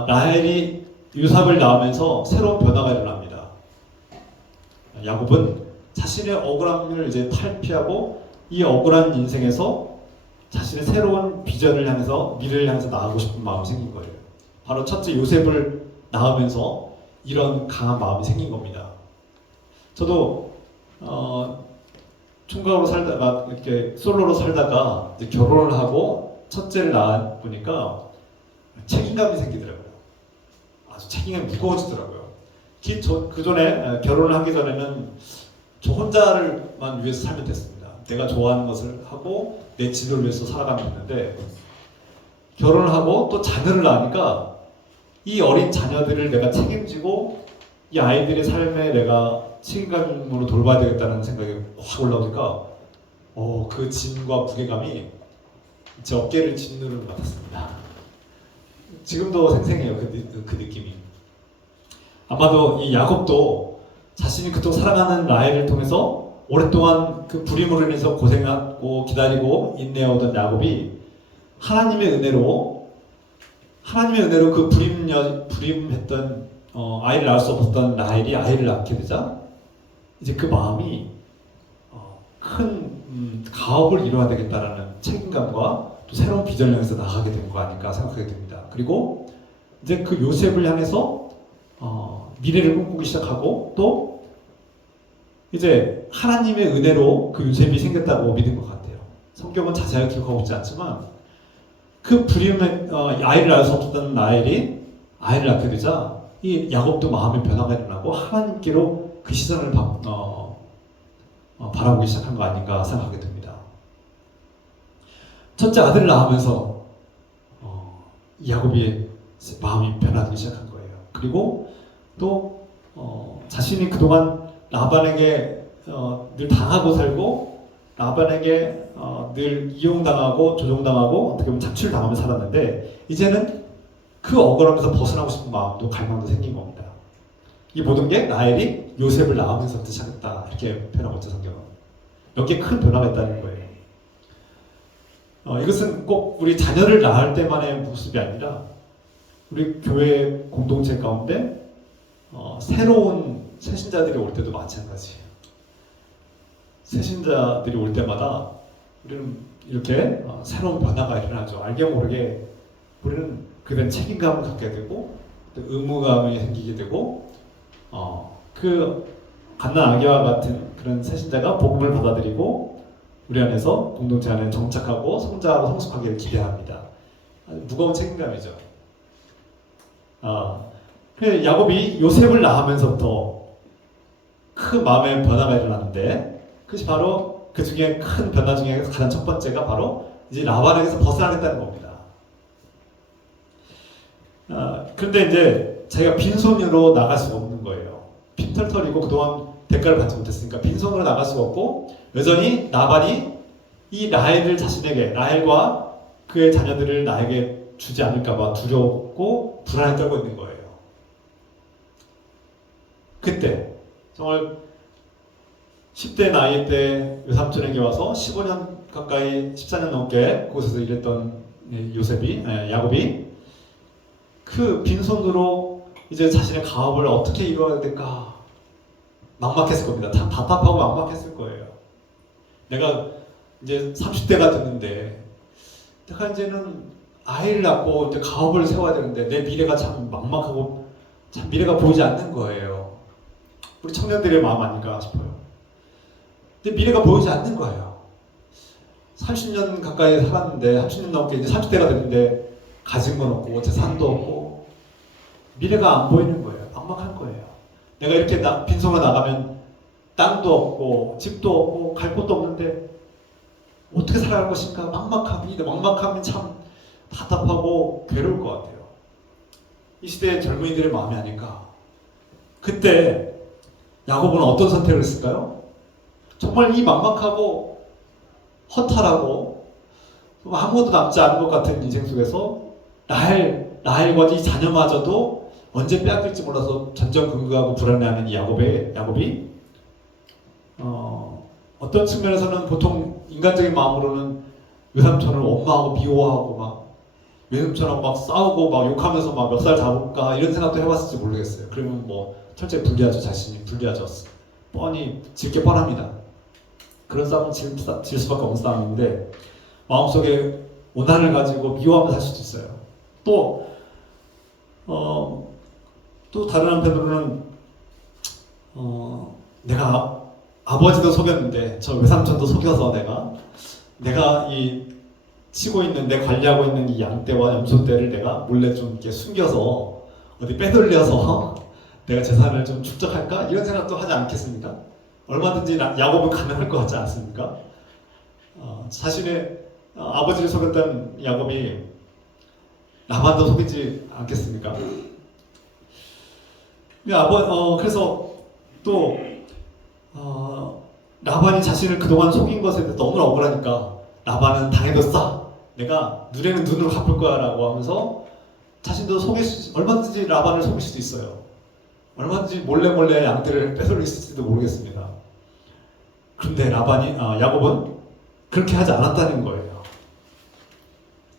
라헬이 유삽을 낳으면서 새로운 변화가 일어납니다. 야곱은 자신의 억울함을 이제 탈피하고 이 억울한 인생에서 자신의 새로운 비전을 향해서 미래를 향해서 나아가고 싶은 마음이 생긴 거예요. 바로 첫째 요셉을 낳으면서 이런 강한 마음이 생긴 겁니다. 저도 총각으로 살다가 이렇게 솔로로 살다가 이제 결혼을 하고 첫째를 낳아 보니까 책임감이 생기더라고요. 아주 책임감이 무거워지더라고요. 그 전에 결혼을 하기 전에는 저 혼자를만 위해서 살면 됐습니다. 내가 좋아하는 것을 하고 내 진로를 위해서 살아가면 됐는데 결혼을 하고 또 자녀를 낳으니까 이 어린 자녀들을 내가 책임지고 이 아이들의 삶에 내가 책임감으로 돌봐야 되겠다는 생각이 확 올라오니까 그 짐과 무게감이 제 어깨를 짓누르는 것 같았습니다. 지금도 생생해요. 그 느낌이. 아마도 이 야곱도 자신이 그토록 사랑하는 라헬을 통해서 오랫동안 그 불임으로 인해서 고생하고 기다리고 인내해오던 야곱이 하나님의 은혜로 그 불임했던 아이를 낳을 수 없었던 라헬이 아이를 낳게 되자 이제 그 마음이 큰 가업을 이뤄야 되겠다라는 책임감과 또 새로운 비전을 향해서 나가게 된 거 아닐까 생각하게 됩니다. 그리고 이제 그 요셉을 향해서 미래를 꿈꾸기 시작하고 또 이제 하나님의 은혜로 그 요셉이 생겼다고 믿은 것 같아요. 성경은 자세하게 기록하고 있지 않지만 그 불임의 아이를 낳을 수 없었던 라헬이 아이를 낳게 되자 이 야곱도 마음의 변화가 일어나고 하나님께로 그 시선을 바라보기 시작한 거 아닌가 생각하게 됩니다. 첫째 아들을 낳으면서 야곱의 마음이 변하기 시작한 거예요. 그리고 또 자신이 그동안 라반에게 늘 당하고 살고 라반에게 늘 이용당하고 조종당하고 어떻게 보면 착취를 당하며 살았는데 이제는 그 억울함에서 벗어나고 싶은 마음도 갈망도 생긴 겁니다. 이 모든 게 라헬이 요셉을 낳으면서부터 시작했다 이렇게 표현하고 있죠. 성경은. 여기에 큰 변화가 있다는 거예요. 이것은 꼭 우리 자녀를 낳을 때만의 모습이 아니라 우리 교회 공동체 가운데 새로운 새신자들이 올 때도 마찬가지예요. 새신자들이 올 때마다 우리는 이렇게 새로운 변화가 일어나죠. 알게 모르게 우리는 그런 책임감을 갖게 되고 또 의무감이 생기게 되고 그 갓난 아기와 같은 그런 새신자가 복음을 받아들이고 우리 안에서 공동체 안에 정착하고 성장하고 성숙하기를 기대합니다. 아주 무거운 책임감이죠. 그 야곱이 요셉을 낳으면서부터 큰 마음의 변화가 일어났는데 그것이 바로 그 중에 큰 변화 중에 가장 첫 번째가 바로 이제 라반에게서 벗어나겠다는 겁니다. 그런데 이제 자기가 빈손으로 나갈 수가 없는 거예요. 빈털털이고 그동안 대가를 받지 못했으니까 빈손으로 나갈 수가 없고 여전히 라반이 이 라헬을 자신에게 라헬과 그의 자녀들을 나에게 주지 않을까봐 두렵고 불안에 떨고 있는 거예요. 그때 정말 10대 나이 때 외삼촌에게 와서 15년 가까이 14년 넘게 그곳에서 일했던 야곱이 그 빈손으로 이제 자신의 가업을 어떻게 이루어야 될까 막막했을 겁니다. 참 답답하고 막막했을 거예요. 내가 이제 30대가 됐는데 내가 이제는 아이를 낳고 이제 가업을 세워야 되는데 내 미래가 참 막막하고 참 미래가 보이지 않는 거예요. 우리 청년들의 마음 아닌가 싶어요. 근데 미래가 보이지 않는 거예요. 30년 가까이 살았는데 30년 넘게 이제 30대가 됐는데 가진 건 없고 재산도 없고 미래가 안 보이는 거예요. 막막한 거예요. 내가 이렇게 빈손으로 나가면 땅도 없고 집도 없고 갈 곳도 없는데 어떻게 살아갈 것인가 막막함이 참 답답하고 괴로울 것 같아요. 이 시대의 젊은이들의 마음이 아닐까. 그때 야곱은 어떤 선택을 했을까요? 정말 이 막막하고 허탈하고 아무것도 남지 않은 것 같은 인생 속에서 라헬과 이 자녀마저도 언제 빼앗길지 몰라서 전전긍긍하고 불안해하는 이 야곱이 어떤 측면에서는 보통 인간적인 마음으로는 외삼촌을 원망하고 미워하고 막 외삼촌하고 막 싸우고 막 욕하면서 막 몇 살 잡을까 이런 생각도 해봤을지 모르겠어요. 그러면 뭐 철저히 불리하죠. 자신이 불리하죠. 뻔히 질 게 뻔합니다. 그런 싸움은 질 수밖에 없는 싸움인데 마음속에 오난을 가지고 미워하며 살 수도 있어요. 또 다른 한편으로는 내가 아버지도 속였는데 저 외삼촌도 속여서 내가 이 치고 있는 내 관리하고 있는 이 양떼와 염소떼를 내가 몰래 좀 이렇게 숨겨서 어디 빼돌려서 내가 재산을 좀 축적할까 이런 생각도 하지 않겠습니까? 얼마든지 야곱은 가능할 것 같지 않습니까? 자신의 아버지를 속였던 야곱이 라반도 속이지 않겠습니까? 그래서 또 라반이 자신을 그동안 속인 것에 대해서 너무 억울하니까 라반은 당해뒀어. 내가 눈에는 눈으로 갚을 거야 라고 하면서 자신도 얼마든지 라반을 속일 수도 있어요. 얼마든지 몰래 양떼를 뺏어올릴지도 모르겠습니다. 그런데 야곱은 그렇게 하지 않았다는 거예요.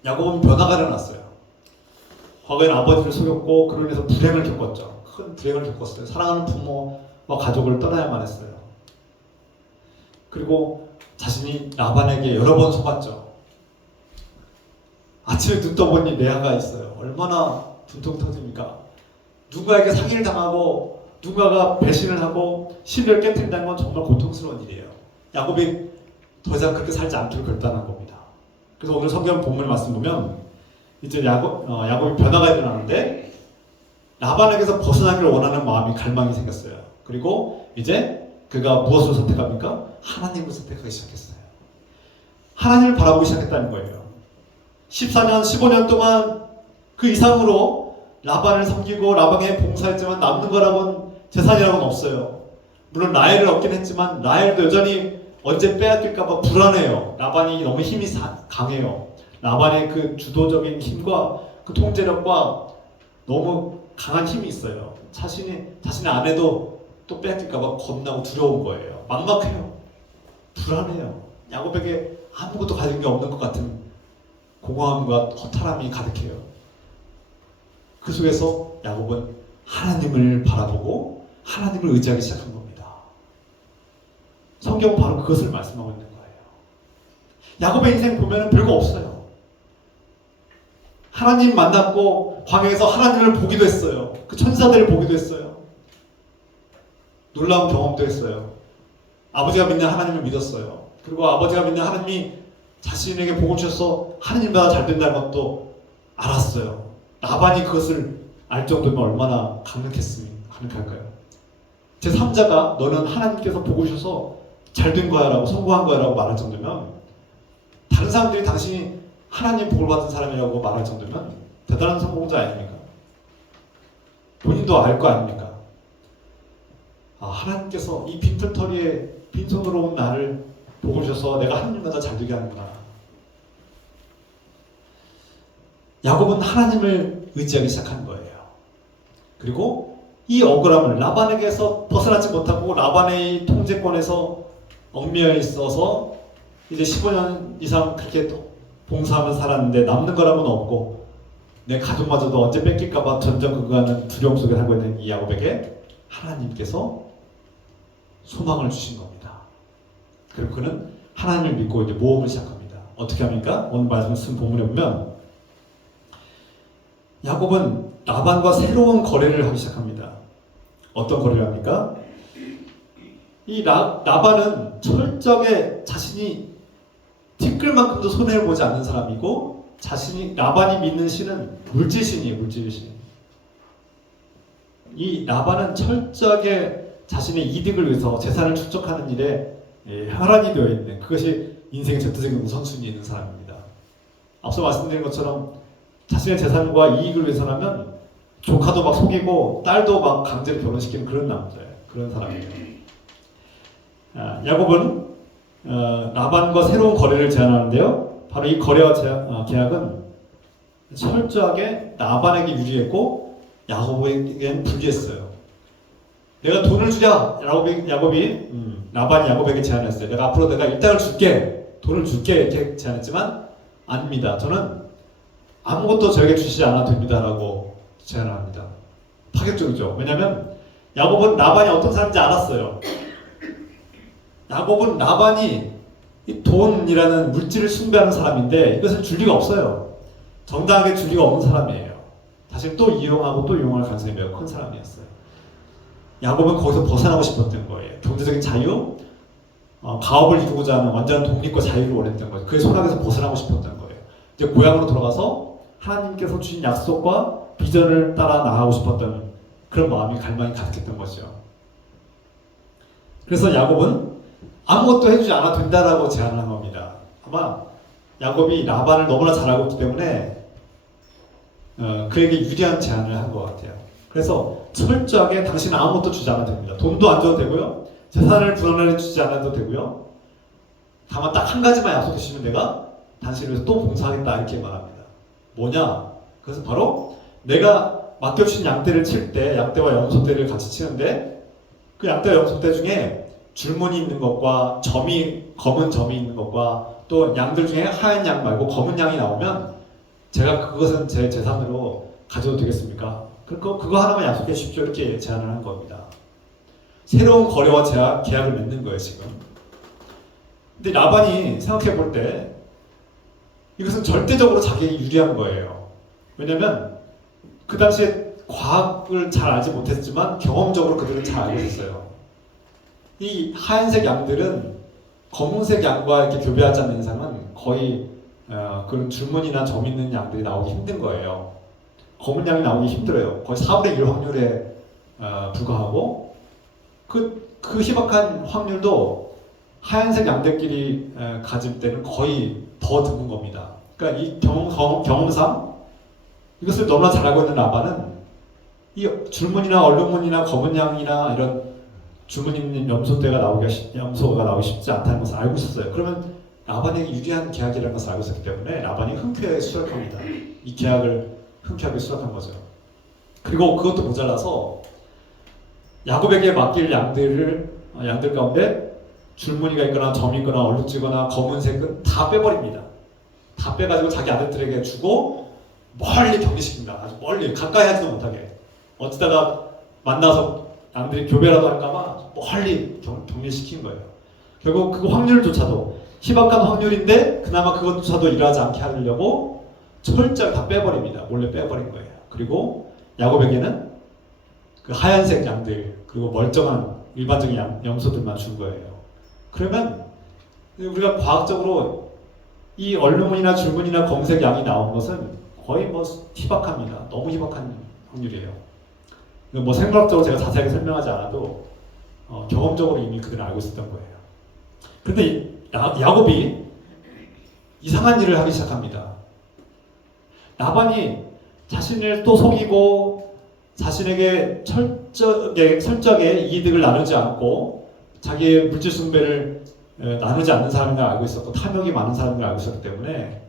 야곱은 변화가 일어났어요. 과거에는 아버지를 속였고 그로 인해서 불행을 겪었죠. 큰 불행을 겪었어요. 사랑하는 부모와 가족을 떠나야만 했어요. 그리고 자신이 라반에게 여러 번 속았죠. 아침에 눈 떠보니 레아가 있어요. 얼마나 분통 터집니까? 누구에게 사기를 당하고 누군가가 배신을 하고 신뢰를 깨뜨린다는 건 정말 고통스러운 일이에요. 야곱이 더 이상 그렇게 살지 않기로 결단한 겁니다. 그래서 오늘 성경 본문 말씀 보면 이제 야곱이 변화가 일어나는데 라반에게서 벗어나기를 원하는 마음이 갈망이 생겼어요. 그리고 이제 그가 무엇을 선택합니까? 하나님을 선택하기 시작했어요. 하나님을 바라보기 시작했다는 거예요. 14년, 15년 동안 그 이상으로 라반을 섬기고 라반에 봉사했지만 남는 거라고는 재산이라고는 없어요. 물론 라헬을 얻긴 했지만 라헬도 여전히 언제 빼앗길까봐 불안해요. 라반이 너무 힘이 강해요. 라반의 그 주도적인 힘과 그 통제력과 너무 강한 힘이 있어요. 자신의 아내도 또 빼앗길까봐 겁나고 두려운 거예요. 막막해요. 불안해요. 야곱에게 아무것도 가진 게 없는 것 같은 공허함과 허탈함이 가득해요. 그 속에서 야곱은 하나님을 바라보고 하나님을 의지하기 시작한 겁니다. 성경은 바로 그것을 말씀하고 있는 거예요. 야곱의 인생 보면 별거 없어요. 하나님 만났고 광야에서 하나님을 보기도 했어요. 그 천사들을 보기도 했어요. 놀라운 경험도 했어요. 아버지가 믿는 하나님을 믿었어요. 그리고 아버지가 믿는 하나님이 자신에게 복을 주셔서 하나님보다 잘 된다는 것도 알았어요. 라반이 그것을 알 정도면 얼마나 강력할까요? 제 3자가 너는 하나님께서 복을 주셔서 잘 된 거야 라고 성공한 거야 라고 말할 정도면, 다른 사람들이 당신이 하나님 복을 받은 사람이라고 말할 정도면 대단한 성공자 아닙니까? 본인도 알 거 아닙니까? 하나님께서 이 빈털터리에 빈손으로 온 나를 복을 주셔서 내가 하나님보다 잘 되게 하는구나. 야곱은 하나님을 의지하기 시작한 거예요. 그리고 이 억울함을 라반에게서 벗어나지 못하고 라반의 통제권에서 얽매여 있어서 이제 15년 이상 그렇게 봉사하며 살았는데 남는 거라고는 없고 내 가족마저도 언제 뺏길까봐 전전긍긍하는 두려움 속에 살고 있는 이 야곱에게 하나님께서 소망을 주신 겁니다. 그리고 그는 하나님을 믿고 이제 모험을 시작합니다. 어떻게 합니까? 오늘 말씀 본문에 보면 야곱은 라반과 새로운 거래를 하기 시작합니다. 어떤 거래를 합니까? 이 라반은 철저하게 자신이 티끌만큼도 손해를 보지 않는 사람이고, 라반이 믿는 신은 물질신이에요. 물질신. 이 라반은 철저하게 자신의 이득을 위해서 재산을 축적하는 일에 혈안이 되어 있는, 그것이 인생의 절대적인 우선순위에 있는 사람입니다. 앞서 말씀드린 것처럼 자신의 재산과 이익을 위해서라면 조카도 막 속이고 딸도 막 강제로 결혼시키는 그런 남자예요. 그런 사람이에요. 야곱은 라반과 새로운 거래를 제안하는데요. 바로 이 거래와 계약은 철저하게 라반에게 유리했고 야곱에게는 불리했어요. 내가 돈을 주랴! 라반이 야곱에게 제안했어요. 내가 앞으로 이 땅을 줄게! 돈을 줄게! 이렇게 제안했지만 아닙니다. 저는 아무것도 저에게 주시지 않아도 됩니다. 라고 제안을 합니다. 파격적이죠. 왜냐하면 야곱은 라반이 어떤 사람인지 알았어요. 야곱은 라반이 이 돈이라는 물질을 숭배하는 사람인데 이것을 줄 리가 없어요. 정당하게 줄 리가 없는 사람이에요. 사실 또 이용하고 또 이용할 가능성이 매우 큰 사람이었어요. 야곱은 거기서 벗어나고 싶었던 거예요. 경제적인 자유, 가업을 이루고자 하는 완전한 독립과 자유를 원했던 거예요. 그의 소락에서 벗어나고 싶었던 거예요. 이제 고향으로 돌아가서 하나님께서 주신 약속과 비전을 따라 나가고 싶었던 그런 마음이 갈망이 가득했던 거죠. 그래서 야곱은 아무것도 해주지 않아도 된다라고 제안을 한 겁니다. 아마 야곱이 라반을 너무나 잘 알고 있기 때문에 그에게 유리한 제안을 한 것 같아요. 그래서 철저하게 당신은 아무것도 주지 않아도 됩니다. 돈도 안 줘도 되고요. 재산을 분할해 주지 않아도 되고요. 다만 딱 한 가지만 약속해 주시면 내가 당신을 위해서 또 봉사하겠다 이렇게 말합니다. 뭐냐? 그것은 바로 내가 맡겨주신 양떼를 칠 때 양떼와 염소떼를 같이 치는데 그 양떼와 염소떼 중에 줄무늬 있는 것과 검은 점이 있는 것과 또 양들 중에 하얀 양 말고 검은 양이 나오면 제가 그것은 제 재산으로 가져도 되겠습니까? 그거 하나만 약속해 주십시오. 이렇게 제안을 한 겁니다. 새로운 거래와 계약을 맺는 거예요, 지금. 근데 라반이 생각해 볼 때 이것은 절대적으로 자기에게 유리한 거예요. 왜냐면 그 당시에 과학을 잘 알지 못했지만 경험적으로 그들은 잘 알고 있었어요. 이 하얀색 양들은 검은색 양과 이렇게 교배하지 않는 이상은 거의 그런 줄무늬나 점 있는 양들이 나오기 힘든 거예요. 검은 양이 나오기 힘들어요. 거의 4분의 1 확률에 불과하고 그 희박한 확률도 하얀색 양들끼리 가질 때는 거의 더 드문 겁니다. 그러니까 이 경험상 이것을 너무나 잘 알고 있는 라반은 이 줄무늬나 얼룩무늬나 검은 양이나 이런 줄무늬 있는 염소가 나오기 쉽지 않다는 것을 알고 있었어요. 그러면 라반에게 유리한 계약이라는 것을 알고 있었기 때문에 라반이 흔쾌히 수락합니다. 이 계약을 흔쾌하게 수락한 거죠. 그리고 그것도 모자라서 야곱에게 맡길 양들 가운데 줄무늬가 있거나 점이 있거나 얼룩지거나 검은색은 다 빼버립니다. 다 빼가지고 자기 아들들에게 주고 멀리 격리시킵니다. 아주 멀리 가까이 하지도 못하게. 어쩌다가 만나서 양들이 교배라도 할까봐 멀리 격리시킨 거예요. 결국 그 확률조차도 희박한 확률인데 그나마 그것조차도 일어나지 않게 하려고 철저히 다 빼버립니다. 몰래 빼버린 거예요. 그리고 야곱에게는 그 하얀색 양들 그리고 멀쩡한 일반적인 염소들만 준 거예요. 그러면 우리가 과학적으로 이 얼룩무늬나 줄무늬나 검은색 양이 나온 것은 거의 뭐 희박합니다. 너무 희박한 확률이에요. 뭐 생물학적으로 제가 자세하게 설명하지 않아도 경험적으로 이미 그들은 알고 있었던 거예요. 그런데 야곱이 이상한 일을 하기 시작합니다. 라반이 자신을 또 속이고 자신에게 철저하게 이득을 나누지 않고 자기의 물질 숭배를 나누지 않는 사람인 알고 있었고 탐욕이 많은 사람인 알고 있었기 때문에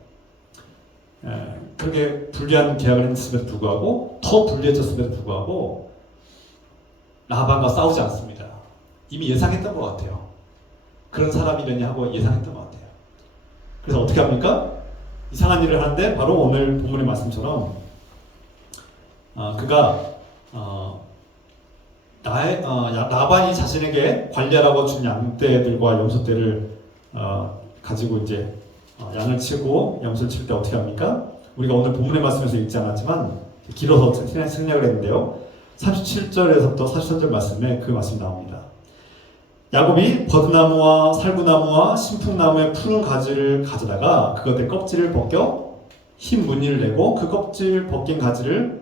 그렇게 불리한 계약을 했음에도 불구하고 더 불리해졌음에도 불구하고 라반과 싸우지 않습니다. 이미 예상했던 것 같아요. 그런 사람이려니 하고 예상했던 것 같아요. 그래서 어떻게 합니까? 이상한 일을 하는데 바로 오늘 본문의 말씀처럼 그가 라반이 자신에게 관리하라고 준 양떼들과 염소떼를 가지고 이제 양을 치고 염소를 칠 때 어떻게 합니까? 우리가 오늘 본문의 말씀에서 읽지 않았지만 길어서 생략을 했는데요. 37절에서부터 43절 말씀에 그 말씀이 나옵니다. 야곱이 버드나무와 살구나무와 신풍나무의 푸른 가지를 가져다가 그것의 껍질을 벗겨 흰 무늬를 내고 그 껍질 벗긴 가지를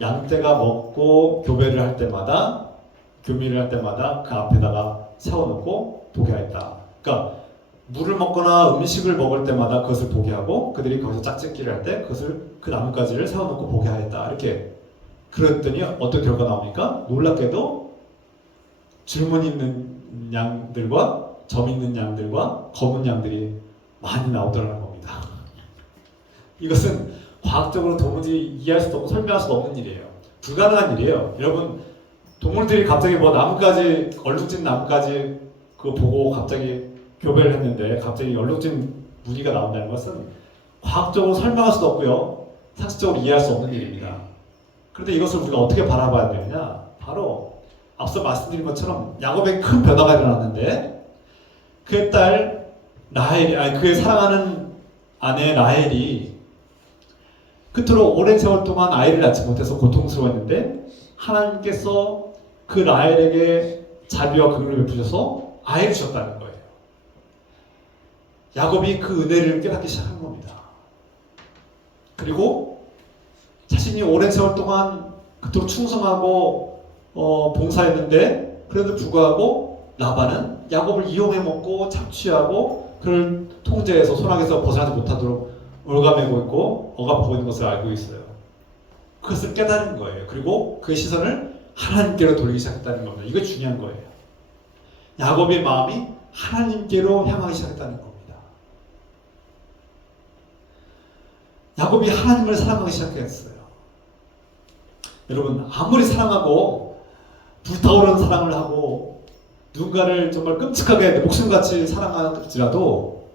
양떼가 먹고 교미를 할 때마다 그 앞에다가 세워놓고 보게하였다. 그러니까 물을 먹거나 음식을 먹을 때마다 그것을 보게 하고 그들이 거기서 짝짓기를 할 때 그것을 그 나뭇가지를 세워놓고 보게 하였다. 이렇게 그랬더니 어떤 결과가 나옵니까? 놀랍게도 줄무늬 있는 양들과 점 있는 양들과 검은 양들이 많이 나오더라는 겁니다. 이것은 과학적으로 도무지 이해할 수도 없고 설명할 수도 없는 일이에요. 불가능한 일이에요. 여러분 동물들이 갑자기 뭐 나뭇가지 얼룩진 나뭇가지 그거 보고 갑자기 교배를 했는데 갑자기 얼룩진 무늬가 나온다는 것은 과학적으로 설명할 수도 없고요. 상식적으로 이해할 수 없는 일입니다. 그런데 이것을 우리가 어떻게 바라봐야 되느냐? 바로 앞서 말씀드린 것처럼 야곱의 큰 변화가 일어났는데 그의 딸 그의 사랑하는 아내 라헬이 그토록 오랜 세월 동안 아이를 낳지 못해서 고통스러웠는데 하나님께서 그 라헬에게 자비와 긍휼을 베푸셔서 아이를 주셨다는 거예요. 야곱이 그 은혜를 깨닫기 시작한 겁니다. 그리고 자신이 오랜 세월 동안 그토록 충성하고 봉사했는데 그래도 불구하고 라반은 야곱을 이용해 먹고 착취하고 그를 통제해서 소나기에서 벗어나지 못하도록 올가매고 있고 억압하고 있는 것을 알고 있어요. 그것을 깨달은 거예요. 그리고 그의 시선을 하나님께로 돌리기 시작했다는 겁니다. 이게 중요한 거예요. 야곱의 마음이 하나님께로 향하기 시작했다는 겁니다. 야곱이 하나님을 사랑하기 시작했어요. 여러분, 아무리 사랑하고 불타오르는 사랑을 하고 누군가를 정말 끔찍하게 목숨같이 사랑할지라도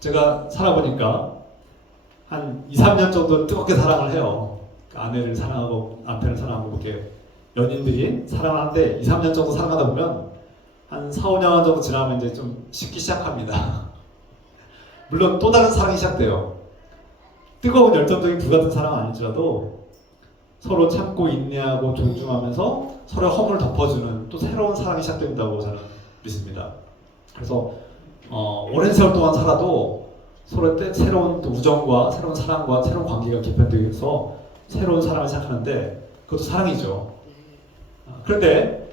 제가 살아보니까 한 2, 3년 정도 뜨겁게 사랑을 해요. 아내를 사랑하고 남편을 사랑하고 그렇게 연인들이 사랑하는데 2, 3년 정도 사랑하다 보면 한 4, 5년 정도 지나면 이제 좀 식기 시작합니다. 물론 또 다른 사랑이 시작돼요. 뜨거운 열정적인 불같은 사랑 아니더라도 서로 참고 인내하고 존중하면서 서로 허물을 덮어주는 또 새로운 사랑이 시작된다고 저는 믿습니다. 그래서 오랜 세월 동안 살아도 서로 새로운 또 우정과 새로운 사랑과 새로운 관계가 개편되어서 새로운 사랑을 시작하는데 그것도 사랑이죠. 그런데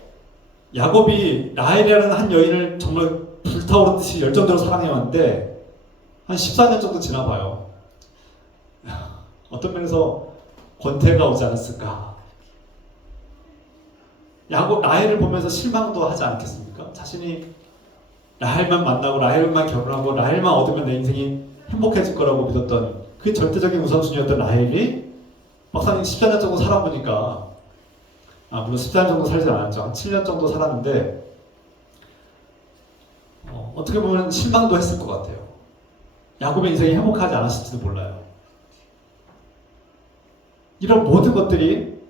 야곱이 라헬이라는 한 여인을 정말 불타오르듯이 열정적으로 사랑해왔는데 한 14년 정도 지나봐요. 어떤 면에서 권태가 오지 않았을까? 야곱 라헬을 보면서 실망도 하지 않겠습니까? 자신이 라헬만 만나고 라헬만 결혼하고 라헬만 얻으면 내 인생이 행복해질 거라고 믿었던 그 절대적인 우선순위였던 라헬이 막상 14년 정도 살아보니까 물론 14년 정도 살지 않았죠. 한 7년 정도 살았는데 어떻게 보면 실망도 했을 것 같아요. 야곱의 인생이 행복하지 않았을지도 몰라요. 이런 모든 것들이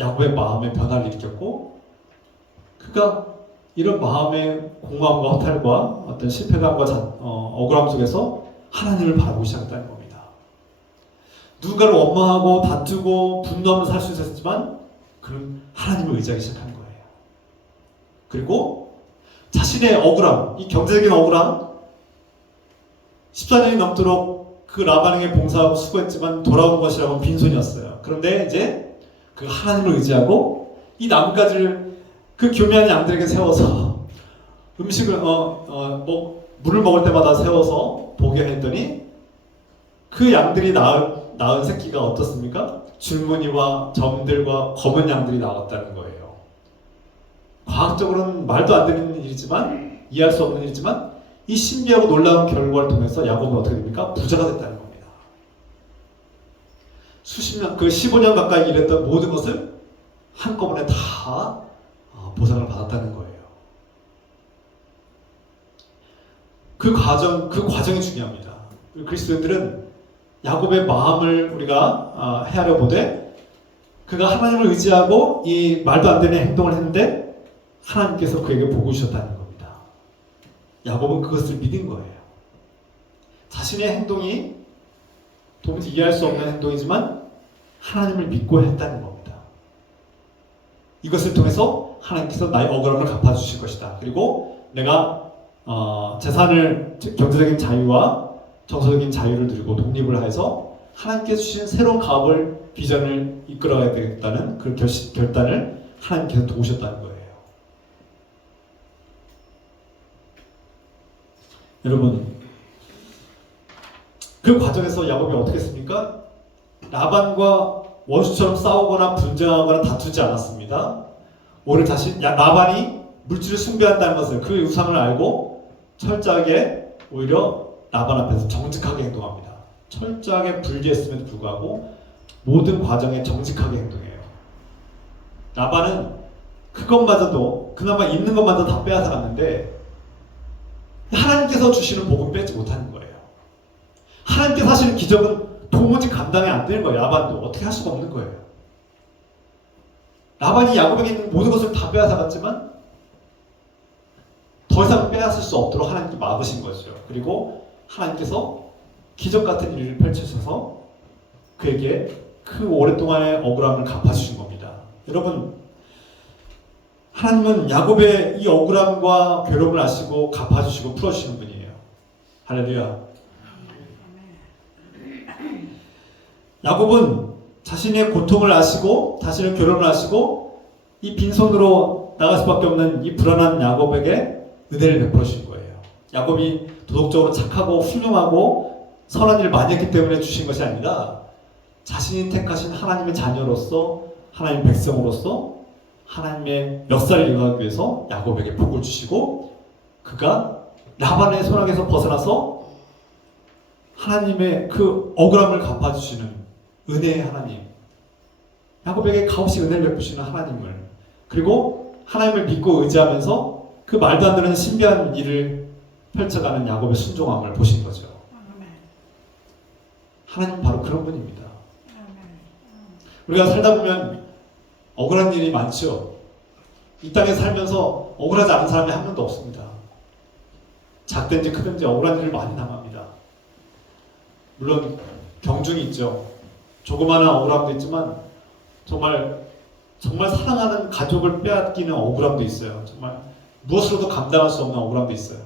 야곱의 마음에 변화를 일으켰고 그가 이런 마음의 공허함과 허탈과 어떤 실패감과 억울함 속에서 하나님을 바라보기 시작했다는 겁니다. 누군가를 원망하고 다투고 분노하면서 살 수 있었지만 그는 하나님을 의지하기 시작한 거예요. 그리고 자신의 억울함, 이 경제적인 억울함 14년이 넘도록 그 라반에게 봉사하고 수고했지만 돌아온 것이라고는 빈손이었어요. 그런데 이제 그 하나님을 의지하고 이 나뭇가지를 그 교미한 양들에게 세워서 음식을 물을 먹을 때마다 세워서 보게 그 양들이 낳은 새끼가 어떻습니까? 줄무늬와 점들과 검은 양들이 나왔다는 거예요. 과학적으로는 말도 안 되는 일이지만 이해할 수 없는 일이지만 이 신비하고 놀라운 결과를 통해서 야곱은 어떻게 됩니까? 부자가 됐다는 겁니다. 수십 년, 그 15년 가까이 일했던 모든 것을 한꺼번에 다 보상을 받았다는 거예요. 그 과정이 중요합니다. 그리스도인들은 야곱의 마음을 우리가 헤아려 보되 그가 하나님을 의지하고 이 말도 안 되는 행동을 했는데 하나님께서 그에게 복을 주셨다는 겁니다. 야곱은 그것을 믿은 거예요. 자신의 행동이 도무지 이해할 수 없는 행동이지만 하나님을 믿고 했다는 겁니다. 이것을 통해서 하나님께서 나의 억울함을 갚아주실 것이다. 그리고 내가 재산을 경제적인 자유와 정서적인 자유를 누리고 독립을 해서 하나님께서 주신 새로운 가업을 비전을 이끌어야 되겠다는 그 결단을 하나님께서 도우셨다는 거예요. 여러분, 그 과정에서 야곱이 어떻게 했습니까? 라반과 원수처럼 싸우거나 분쟁하거나 다투지 않았습니다. 오히려 라반이 물질을 숭배한다는 것을 그 우상을 알고 철저하게 오히려 라반 앞에서 정직하게 행동합니다. 철저하게 불리했음에도 불구하고 모든 과정에 정직하게 행동해요. 라반은 그것마저도 그나마 있는 것마저 다 빼앗아갔는데 하나님께서 주시는 복은 빼지 못하는 거예요. 하나님께서 하시는 기적은 도무지 감당이 안 되는 거예요. 라반도 어떻게 할 수가 없는 거예요. 라반이 야곱에게 있는 모든 것을 다 빼앗아갔지만 더 이상 빼앗을 수 없도록 하나님께 막으신 거죠. 그리고 하나님께서 기적 같은 일을 펼치셔서 그에게 그 오랫동안의 억울함을 갚아주신 겁니다. 여러분, 하나님은 야곱의 이 억울함과 괴로움을 아시고 갚아주시고 풀어주시는 분이에요. 할렐루야. 야곱은 자신의 고통을 아시고 자신의 괴로움을 아시고 이 빈손으로 나갈 수밖에 없는 이 불안한 야곱에게 은혜를 베풀어 주신 거예요. 야곱이 도덕적으로 착하고 훌륭하고 선한 일을 많이 했기 때문에 주신 것이 아니라 자신이 택하신 하나님의 자녀로서 하나님의 백성으로서 하나님의 역사를 이루기 위해서 야곱에게 복을 주시고 그가 라반의 손아귀에서 벗어나서 하나님의 그 억울함을 갚아주시는 은혜의 하나님, 야곱에게 값없이 은혜를 베푸시는 하나님을, 그리고 하나님을 믿고 의지하면서 그 말도 안 되는 신비한 일을 펼쳐가는 야곱의 순종함을 보신 거죠. 하나님은 바로 그런 분입니다. 우리가 살다 보면 억울한 일이 많죠. 이 땅에 살면서 억울하지 않은 사람이 한 명도 없습니다. 작든지 크든지 억울한 일을 많이 당합니다. 물론 경중이 있죠. 조그마한 억울함도 있지만 정말 사랑하는 가족을 빼앗기는 억울함도 있어요. 정말 무엇으로도 감당할 수 없는 억울함도 있어요.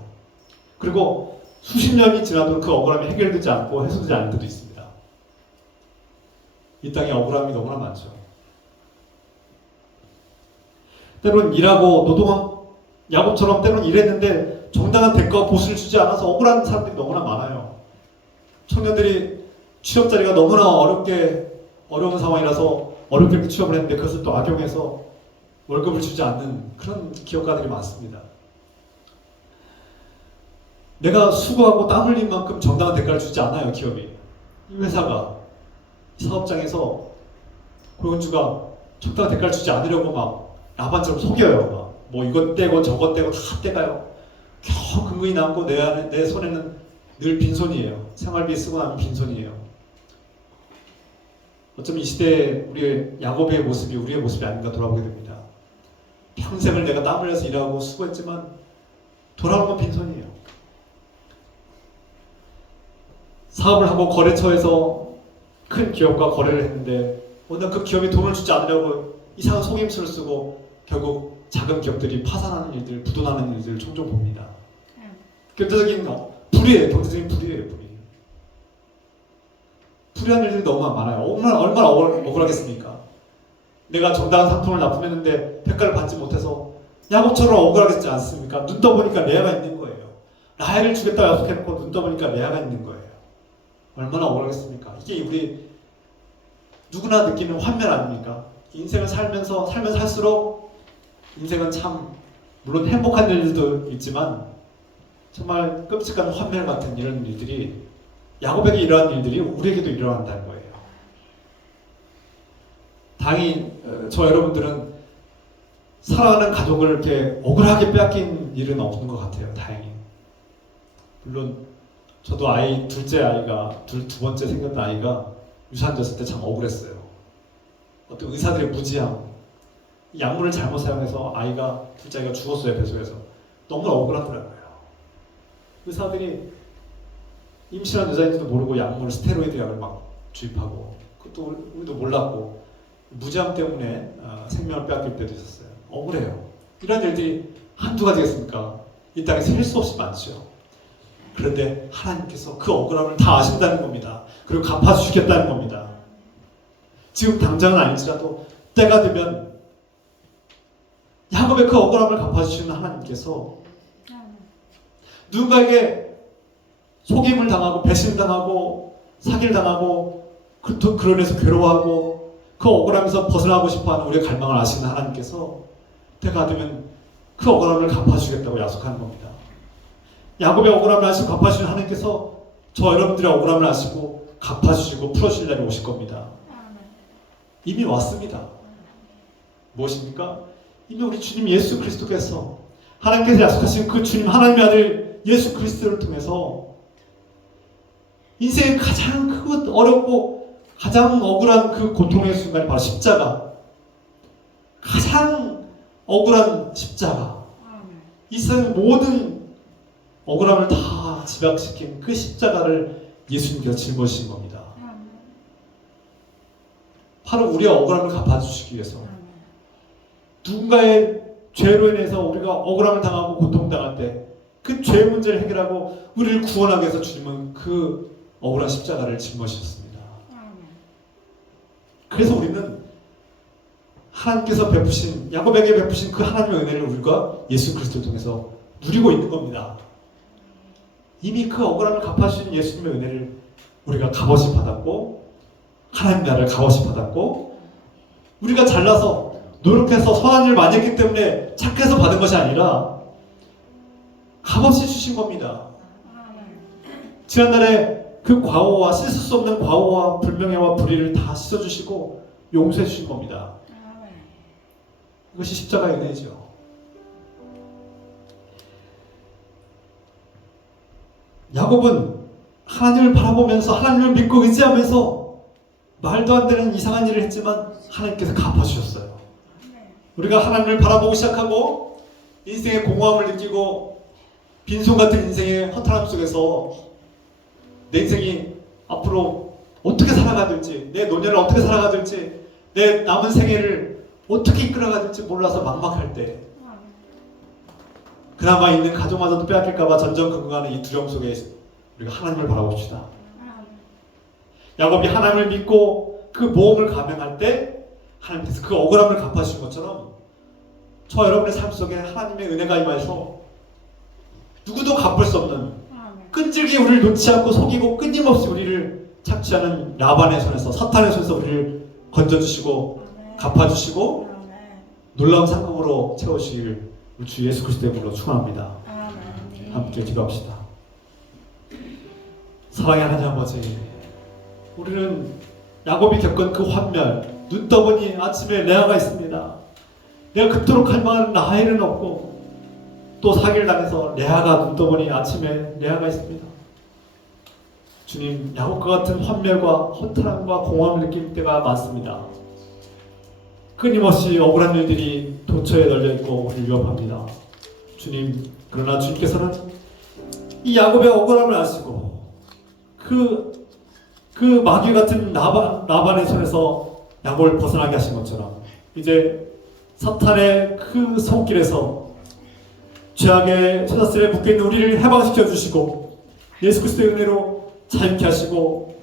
그리고 수십 년이 지나도 그 억울함이 해결되지 않고 해소되지 않을 때도 있습니다. 이 땅에 억울함이 너무나 많죠. 때로는 일하고 노동한 야곱처럼 때로는 일했는데 정당한 대가와 보수를 주지 않아서 억울한 사람들이 너무나 많아요. 청년들이 취업 자리가 너무나 어려운 상황이라서 어렵게 이렇게 취업을 했는데 그것을 또 악용해서 월급을 주지 않는 그런 기업가들이 많습니다. 내가 수고하고 땀 흘린 만큼 정당한 대가를 주지 않아요, 기업이. 이 회사가, 사업장에서 고용주가 적당한 대가를 주지 않으려고 막 라반처럼 속여요. 막 뭐 이것 떼고 저것 떼고 다 떼가요. 겨우 근근히 남고 내 손에는 늘 빈손이에요. 생활비 쓰고 나면 빈손이에요. 어쩌면 이 시대에 우리의 야곱의 모습이 우리의 모습이 아닌가 돌아보게 됩니다. 평생을 내가 땀 흘려서 일하고 수고했지만 돌아오는 건 빈손이에요. 사업을 하고 거래처에서 큰 기업과 거래를 했는데 오늘 그 기업이 돈을 주지 않으려고 이상한 속임수를 쓰고 결국 작은 기업들이 파산하는 일들, 부도나는 일들을 종종 봅니다. 경제적인 불이에요. 경제적인 불이에요. 불이한 일들이 너무 많아요. 얼마나 억울하겠습니까? 내가 정당한 상품을 납품했는데 대가를 받지 못해서 야곱처럼 억울하겠지 않습니까? 눈 떠보니까 레아가 있는 거예요. 라헬을 주겠다고 약속해놓고 눈 떠보니까 레아가 있는 거예요. 얼마나 억울하겠습니까? 이게 우리 누구나 느끼는 환멸 아닙니까? 인생을 살면서 살면 살수록 인생은 참 물론 행복한 일들도 있지만 정말 끔찍한 환멸 같은 이런 일들이 야곱에게 이러한 일들이 우리에게도 일어난다는 거예요. 다행히 저 여러분들은 사랑하는 가족을 이렇게 억울하게 빼앗긴 일은 없는 것 같아요. 다행히. 물론 저도 둘째 아이가 두 번째 생겼던 아이가 유산됐을 때 참 억울했어요. 어떤 의사들의 무지함, 약물을 잘못 사용해서 둘째 아이가 죽었어요. 배속에서. 너무 억울하더라고요. 의사들이 임신한 여자인지도 모르고 스테로이드 약을 막 주입하고 그것도 우리도 몰랐고 무지함 때문에 생명을 빼앗길 때도 있었어요. 억울해요. 이런 일들이 한두 가지겠습니까? 이 땅에 셀 수 없이 많죠. 그런데 하나님께서 그 억울함을 다 아신다는 겁니다. 그리고 갚아주시겠다는 겁니다. 지금 당장은 아닐지라도 때가 되면 야곱의 그 억울함을 갚아주시는 하나님께서 누군가에게 속임을 당하고 배신당하고 사기를 당하고 그로 인해서 괴로워하고 그 억울함에서 벗어나고 싶어하는 우리의 갈망을 아시는 하나님께서 때가 되면 그 억울함을 갚아주시겠다고 약속하는 겁니다. 야곱의 억울함을 아시고 갚아주시는 하나님께서 저 여러분들의 억울함을 아시고 갚아주시고 풀어주실 날이 오실 겁니다. 이미 왔습니다. 무엇입니까? 이미 우리 주님 예수 그리스도께서 하나님께서 약속하신 그 주님 하나님의 아들 예수 그리스도를 통해서 인생의 가장 크고 어렵고 가장 억울한 그 고통의 순간이 바로 십자가. 가장 억울한 십자가. 이 세상 모든 억울함을 다 집약시킨 그 십자가를 예수님께서 짊어지신 겁니다. 바로 우리의 억울함을 갚아주시기 위해서, 누군가의 죄로 인해서 우리가 억울함을 당하고 고통당할 때 그 죄 문제를 해결하고 우리를 구원하기 위해서 주님은 그 억울한 십자가를 짊어지셨습니다. 그래서 우리는 하나님께서 베푸신, 야곱에게 베푸신 그 하나님의 은혜를 우리가 예수 그리스도를 통해서 누리고 있는 겁니다. 이미 그 억울함을 갚아주신 예수님의 은혜를 우리가 값없이 받았고, 하나님 나라를 값없이 받았고, 우리가 잘나서 노력해서 선한 일 많이 했기 때문에 착해서 받은 것이 아니라 값없이 주신 겁니다. 지난날에 그 과오와, 씻을 수 없는 과오와 불명예와 불의를 다 씻어주시고 용서해 주신 겁니다. 이것이 십자가의 은혜죠. 야곱은 하나님을 바라보면서 하나님을 믿고 의지하면서 말도 안 되는 이상한 일을 했지만 하나님께서 갚아주셨어요. 우리가 하나님을 바라보고 시작하고 인생의 공허함을 느끼고 빈손 같은 인생의 허탈함 속에서 내 인생이 앞으로 어떻게 살아가야 될지, 내 노년을 어떻게 살아가야 될지, 내 남은 생애를 어떻게 이끌어가야 될지 몰라서 막막할 때, 그나마 있는 가족마저도 빼앗길까봐 전전긍긍하는 이 두려움 속에 우리가 하나님을 바라봅시다. 야곱이 하나님을 믿고 그 모험을 감행할 때 하나님께서 그 억울함을 갚아주신 것처럼 저와 여러분의 삶 속에 하나님의 은혜가 임하여서 누구도 갚을 수 없는, 끈질기게 우리를 놓지 않고 속이고 끊임없이 우리를 착취하는 라반의 손에서, 사탄의 손에서 우리를 건져주시고 갚아주시고 놀라운 상급으로 채우시길 우리 주 예수 그리스도의 이름으로 축원합니다. 함께 기도합시다. 사랑의 하나님 아버지, 우리는 야곱이 겪은 그 환멸, 눈 떠보니 아침에 레아가 있습니다. 내가 그토록 갈망하는 라헬은 없고, 또 사기를 당해서 레아가 눈 떠보니 아침에 레아가 있습니다. 주님, 야곱과 같은 환멸과 허탈함과 공허함을 느낄 때가 많습니다. 끊임없이 억울한 일들이 도처에 널려있고 우리를 위협합니다. 주님, 그러나 주님께서는 이 야곱의 억울함을 아시고 그 마귀 같은 라반의 손에서 야곱을 벗어나게 하신 것처럼 이제 사탄의 그 손길에서 죄악의 죄사슬에 묶여있는 우리를 해방시켜 주시고 예수 그리스도의 은혜로 자유케 하시고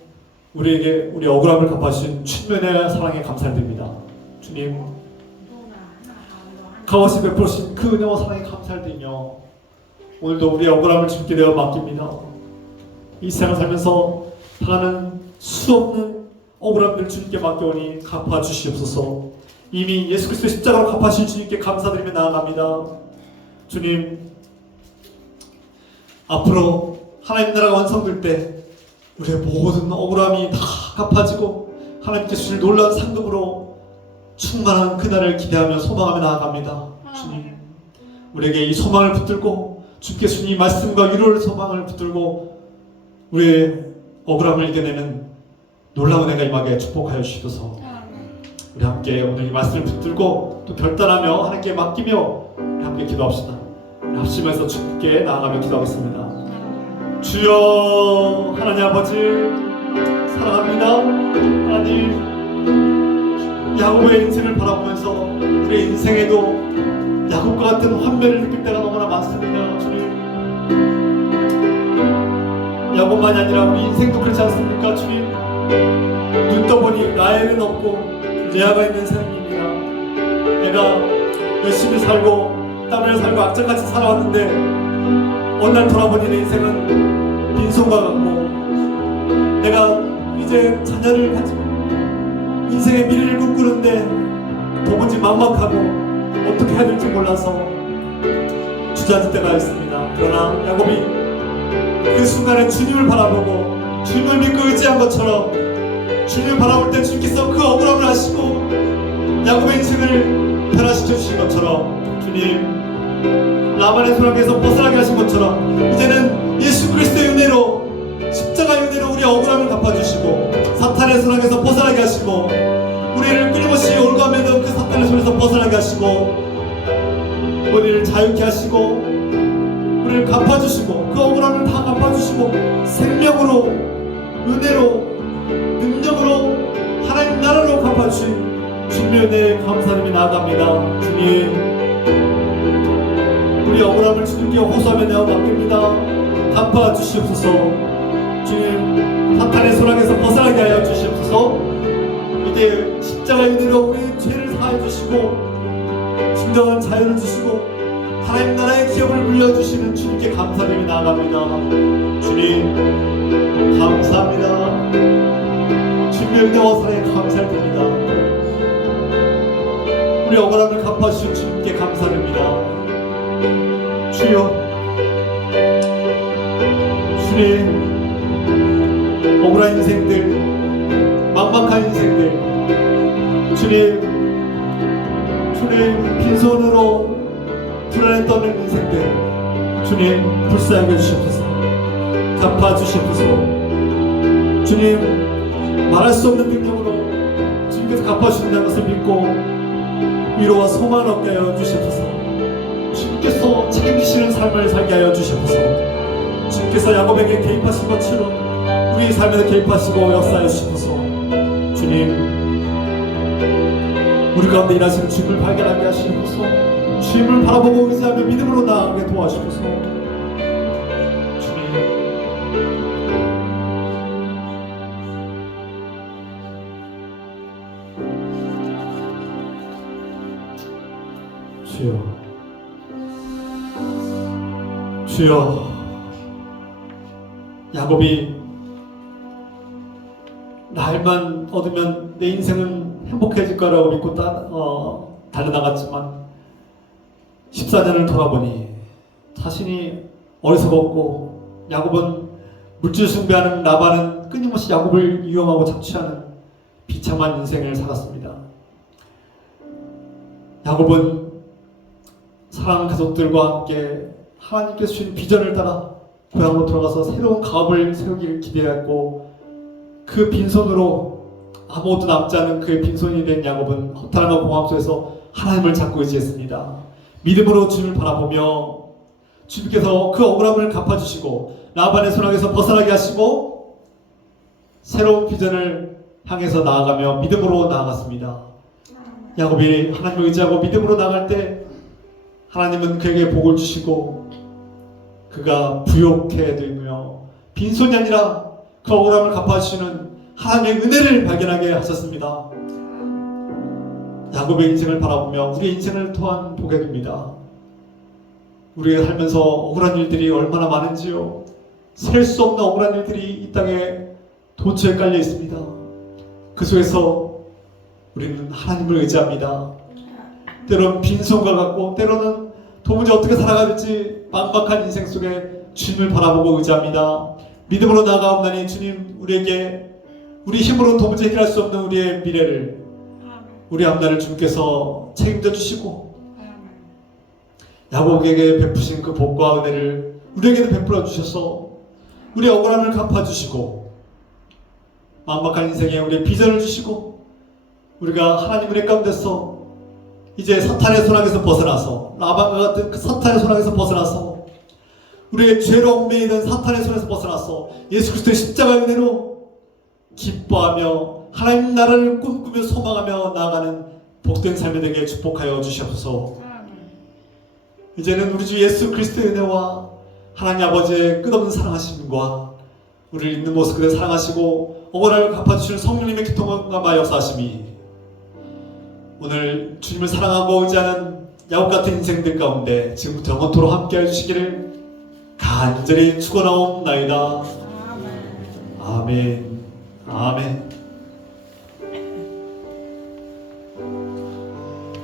우리에게 우리 억울함을 갚아주신 주님의 사랑에 감사드립니다. 주님, 값없이 베푸신 그 은혜와 사랑에 감사드리며 오늘도 우리의 억울함을 주님께 내어 맡깁니다. 이 세상을 살면서 당하는 수없는 억울함들 주님께 맡겨오니 갚아주시옵소서. 이미 예수 그리스도의 십자가로 갚아주신 주님께 감사드리며 나아갑니다. 주님, 앞으로 하나님 나라가 완성될 때 우리의 모든 억울함이 다 갚아지고 하나님께 주실 놀라운 상급으로 충만한 그날을 기대하며 소망하며 나아갑니다. 주님, 우리에게 이 소망을 붙들고 주님께 주님 말씀과 위로를 소망을 붙들고 우리의 억울함을 이겨내는 놀라운 은혜가 임하게 축복하여 주시옵소서. 우리 함께 오늘 이 말씀을 붙들고 또 결단하며 하나님께 맡기며 우리 함께 기도합시다. 합심해서 주님께 나아가며 기도하겠습니다. 주여, 하나님 아버지 사랑합니다. 하나님, 야곱의 인생을 바라보면서 우리의 인생에도 야곱과 같은 환멸을 느낄 때가 너무나 많습니다. 주님, 야곱만이 아니라 우리 인생도 그렇지 않습니까? 주님, 눈 떠보니 라헬은 없고 레아가 있는 삶입니다. 내가 열심히 살고 땀을 살고 악착같이 살아왔는데 어느 날 돌아보니 내 인생은 빈손과 같고 내가 이제 자녀를 가지고 인생의 미래를 꿈꾸는데 도무지 막막하고 어떻게 해야 될지 몰라서 주저앉을 때가 있습니다. 그러나 야곱이 그 순간에 주님을 바라보고 주님을 믿고 의지한 것처럼 주님을 바라볼 때 주님께서 그 억울함을 아시고 야곱의 인생을 변화시켜 주신 것처럼 주님, 라반의 소락에서 벗어나게 하신 것처럼 이제는 예수 그리스도의 은혜로, 십자가의 은혜로 우리의 억울함을 갚아주시고 사탄의 소락에서 벗어나게 하시고 우리를 끊임없이 올가매던 그 사탄의 손에서 벗어나게 하시고 우리를 자유케 하시고 우리를 억울함을 갚아주시고 그 억울함을 다 갚아주시고 생명으로 은혜로 능력으로 하나님 나라로 갚아주신 주님의 은혜에 감사함이 나아갑니다. 주님, 우리 억울함을 주님께 호소하며 내어 맡깁니다. 갚아주시옵소서. 주님, 사탄의 소락에서 벗어나게 하여 주시옵소서. 이제 십자가의 은혜로 우리의 죄를 사해 주시고 진정한 자유를 주시고 하나님 나라의 기업을 물려주시는 주님께 감사드리며 나아갑니다. 주님, 감사합니다. 주님의 은혜와 사랑에 감사드립니다. 우리 억울함을 갚아주신 주님께 감사드립니다. 주여, 주님, 억울한 인생들, 막막한 인생들, 주님, 빈손으로 불안에 떠는 인생들, 주님, 불쌍하게 해주시옵소서. 갚아주시옵소서. 주님, 말할 수 없는 능력으로 주님께서 갚아주신다는 것을 믿고 위로와 소망을 얻게 하여 주시옵소서. 주님께서 책임지시는 삶을 살게 하여 주시옵소서. 주님께서 야곱에게 개입하신 것처럼 우리 삶에서 개입하시고 역사하여 주시옵소서. 주님, 우리 가운데 일하시는 주님을 발견하게 하시옵소서. 주님을 바라보고 의지하며 믿음으로 나아가게 도와주옵소서. 주님, 주여, 야곱이 날만 얻으면 내 인생은 행복해질 거라고 믿고 달려나갔지만 14년을 돌아보니 자신이 어리석었고 야곱은 물질 숭배하는 라반은 끊임없이 야곱을 이용하고 착취하는 비참한 인생을 살았습니다. 야곱은 사랑하는 가족들과 함께 하나님께서 주신 비전을 따라 고향으로 돌아가서 새로운 가업을 세우기를 기대했고 그 빈손으로 아무것도 남지 않은 그의 빈손이 된 야곱은 허탈함과 공허함 속에서 하나님을 잡고 의지했습니다. 믿음으로 주님을 바라보며 주님께서 그 억울함을 갚아주시고 라반의 손아귀에서 벗어나게 하시고 새로운 비전을 향해서 나아가며 믿음으로 나아갔습니다. 야곱이 하나님을 의지하고 믿음으로 나아갈 때 하나님은 그에게 복을 주시고 그가 부욕해 되며 빈손이 아니라 그 억울함을 갚아주시는 하나님의 은혜를 발견하게 하셨습니다. 야곱의 인생을 바라보며 우리의 인생을 또한 보게 됩니다. 우리가 살면서 억울한 일들이 얼마나 많은지요. 셀 수 없는 억울한 일들이 이 땅에 도처에 깔려 있습니다. 그 속에서 우리는 하나님을 의지합니다. 때로는 빈손과 같고 때로는 도무지 어떻게 살아가야 될지 막막한 인생 속에 주님을 바라보고 의지합니다. 믿음으로 나아가옵나니 주님, 우리에게 우리 힘으로 도무지 해결할 수 없는 우리의 미래를, 우리 앞날을 주님께서 책임져 주시고 야곱에게 베푸신 그 복과 은혜를 우리에게도 베풀어 주셔서 우리의 억울함을 갚아주시고 막막한 인생에 우리의 비전을 주시고 우리가 하나님 은혜 가운데서 이제 사탄의 손아귀에서 벗어나서 라반과 같은 그 사탄의 손아귀에서 벗어나서 우리의 죄로 얽매이던 사탄의 손에서 벗어나서 예수 그리스도의 십자가의 은혜로 기뻐하며 하나님 나라를 꿈꾸며 소망하며 나아가는 복된 삶이 되게 축복하여 주시옵소서. 이제는 우리 주 예수 그리스도의 은혜와 하나님 아버지의 끝없는 사랑하심과 우리를 있는 모습 그대로 사랑하시고 억울함을 갚아주시는 성령님의 기통과 역사하심이 오늘 주님을 사랑하고 의지하는 야곱 같은 인생들 가운데 지금부터 영원토록 함께해 주시기를 간절히 축원하옵나이다. 아멘. 아멘.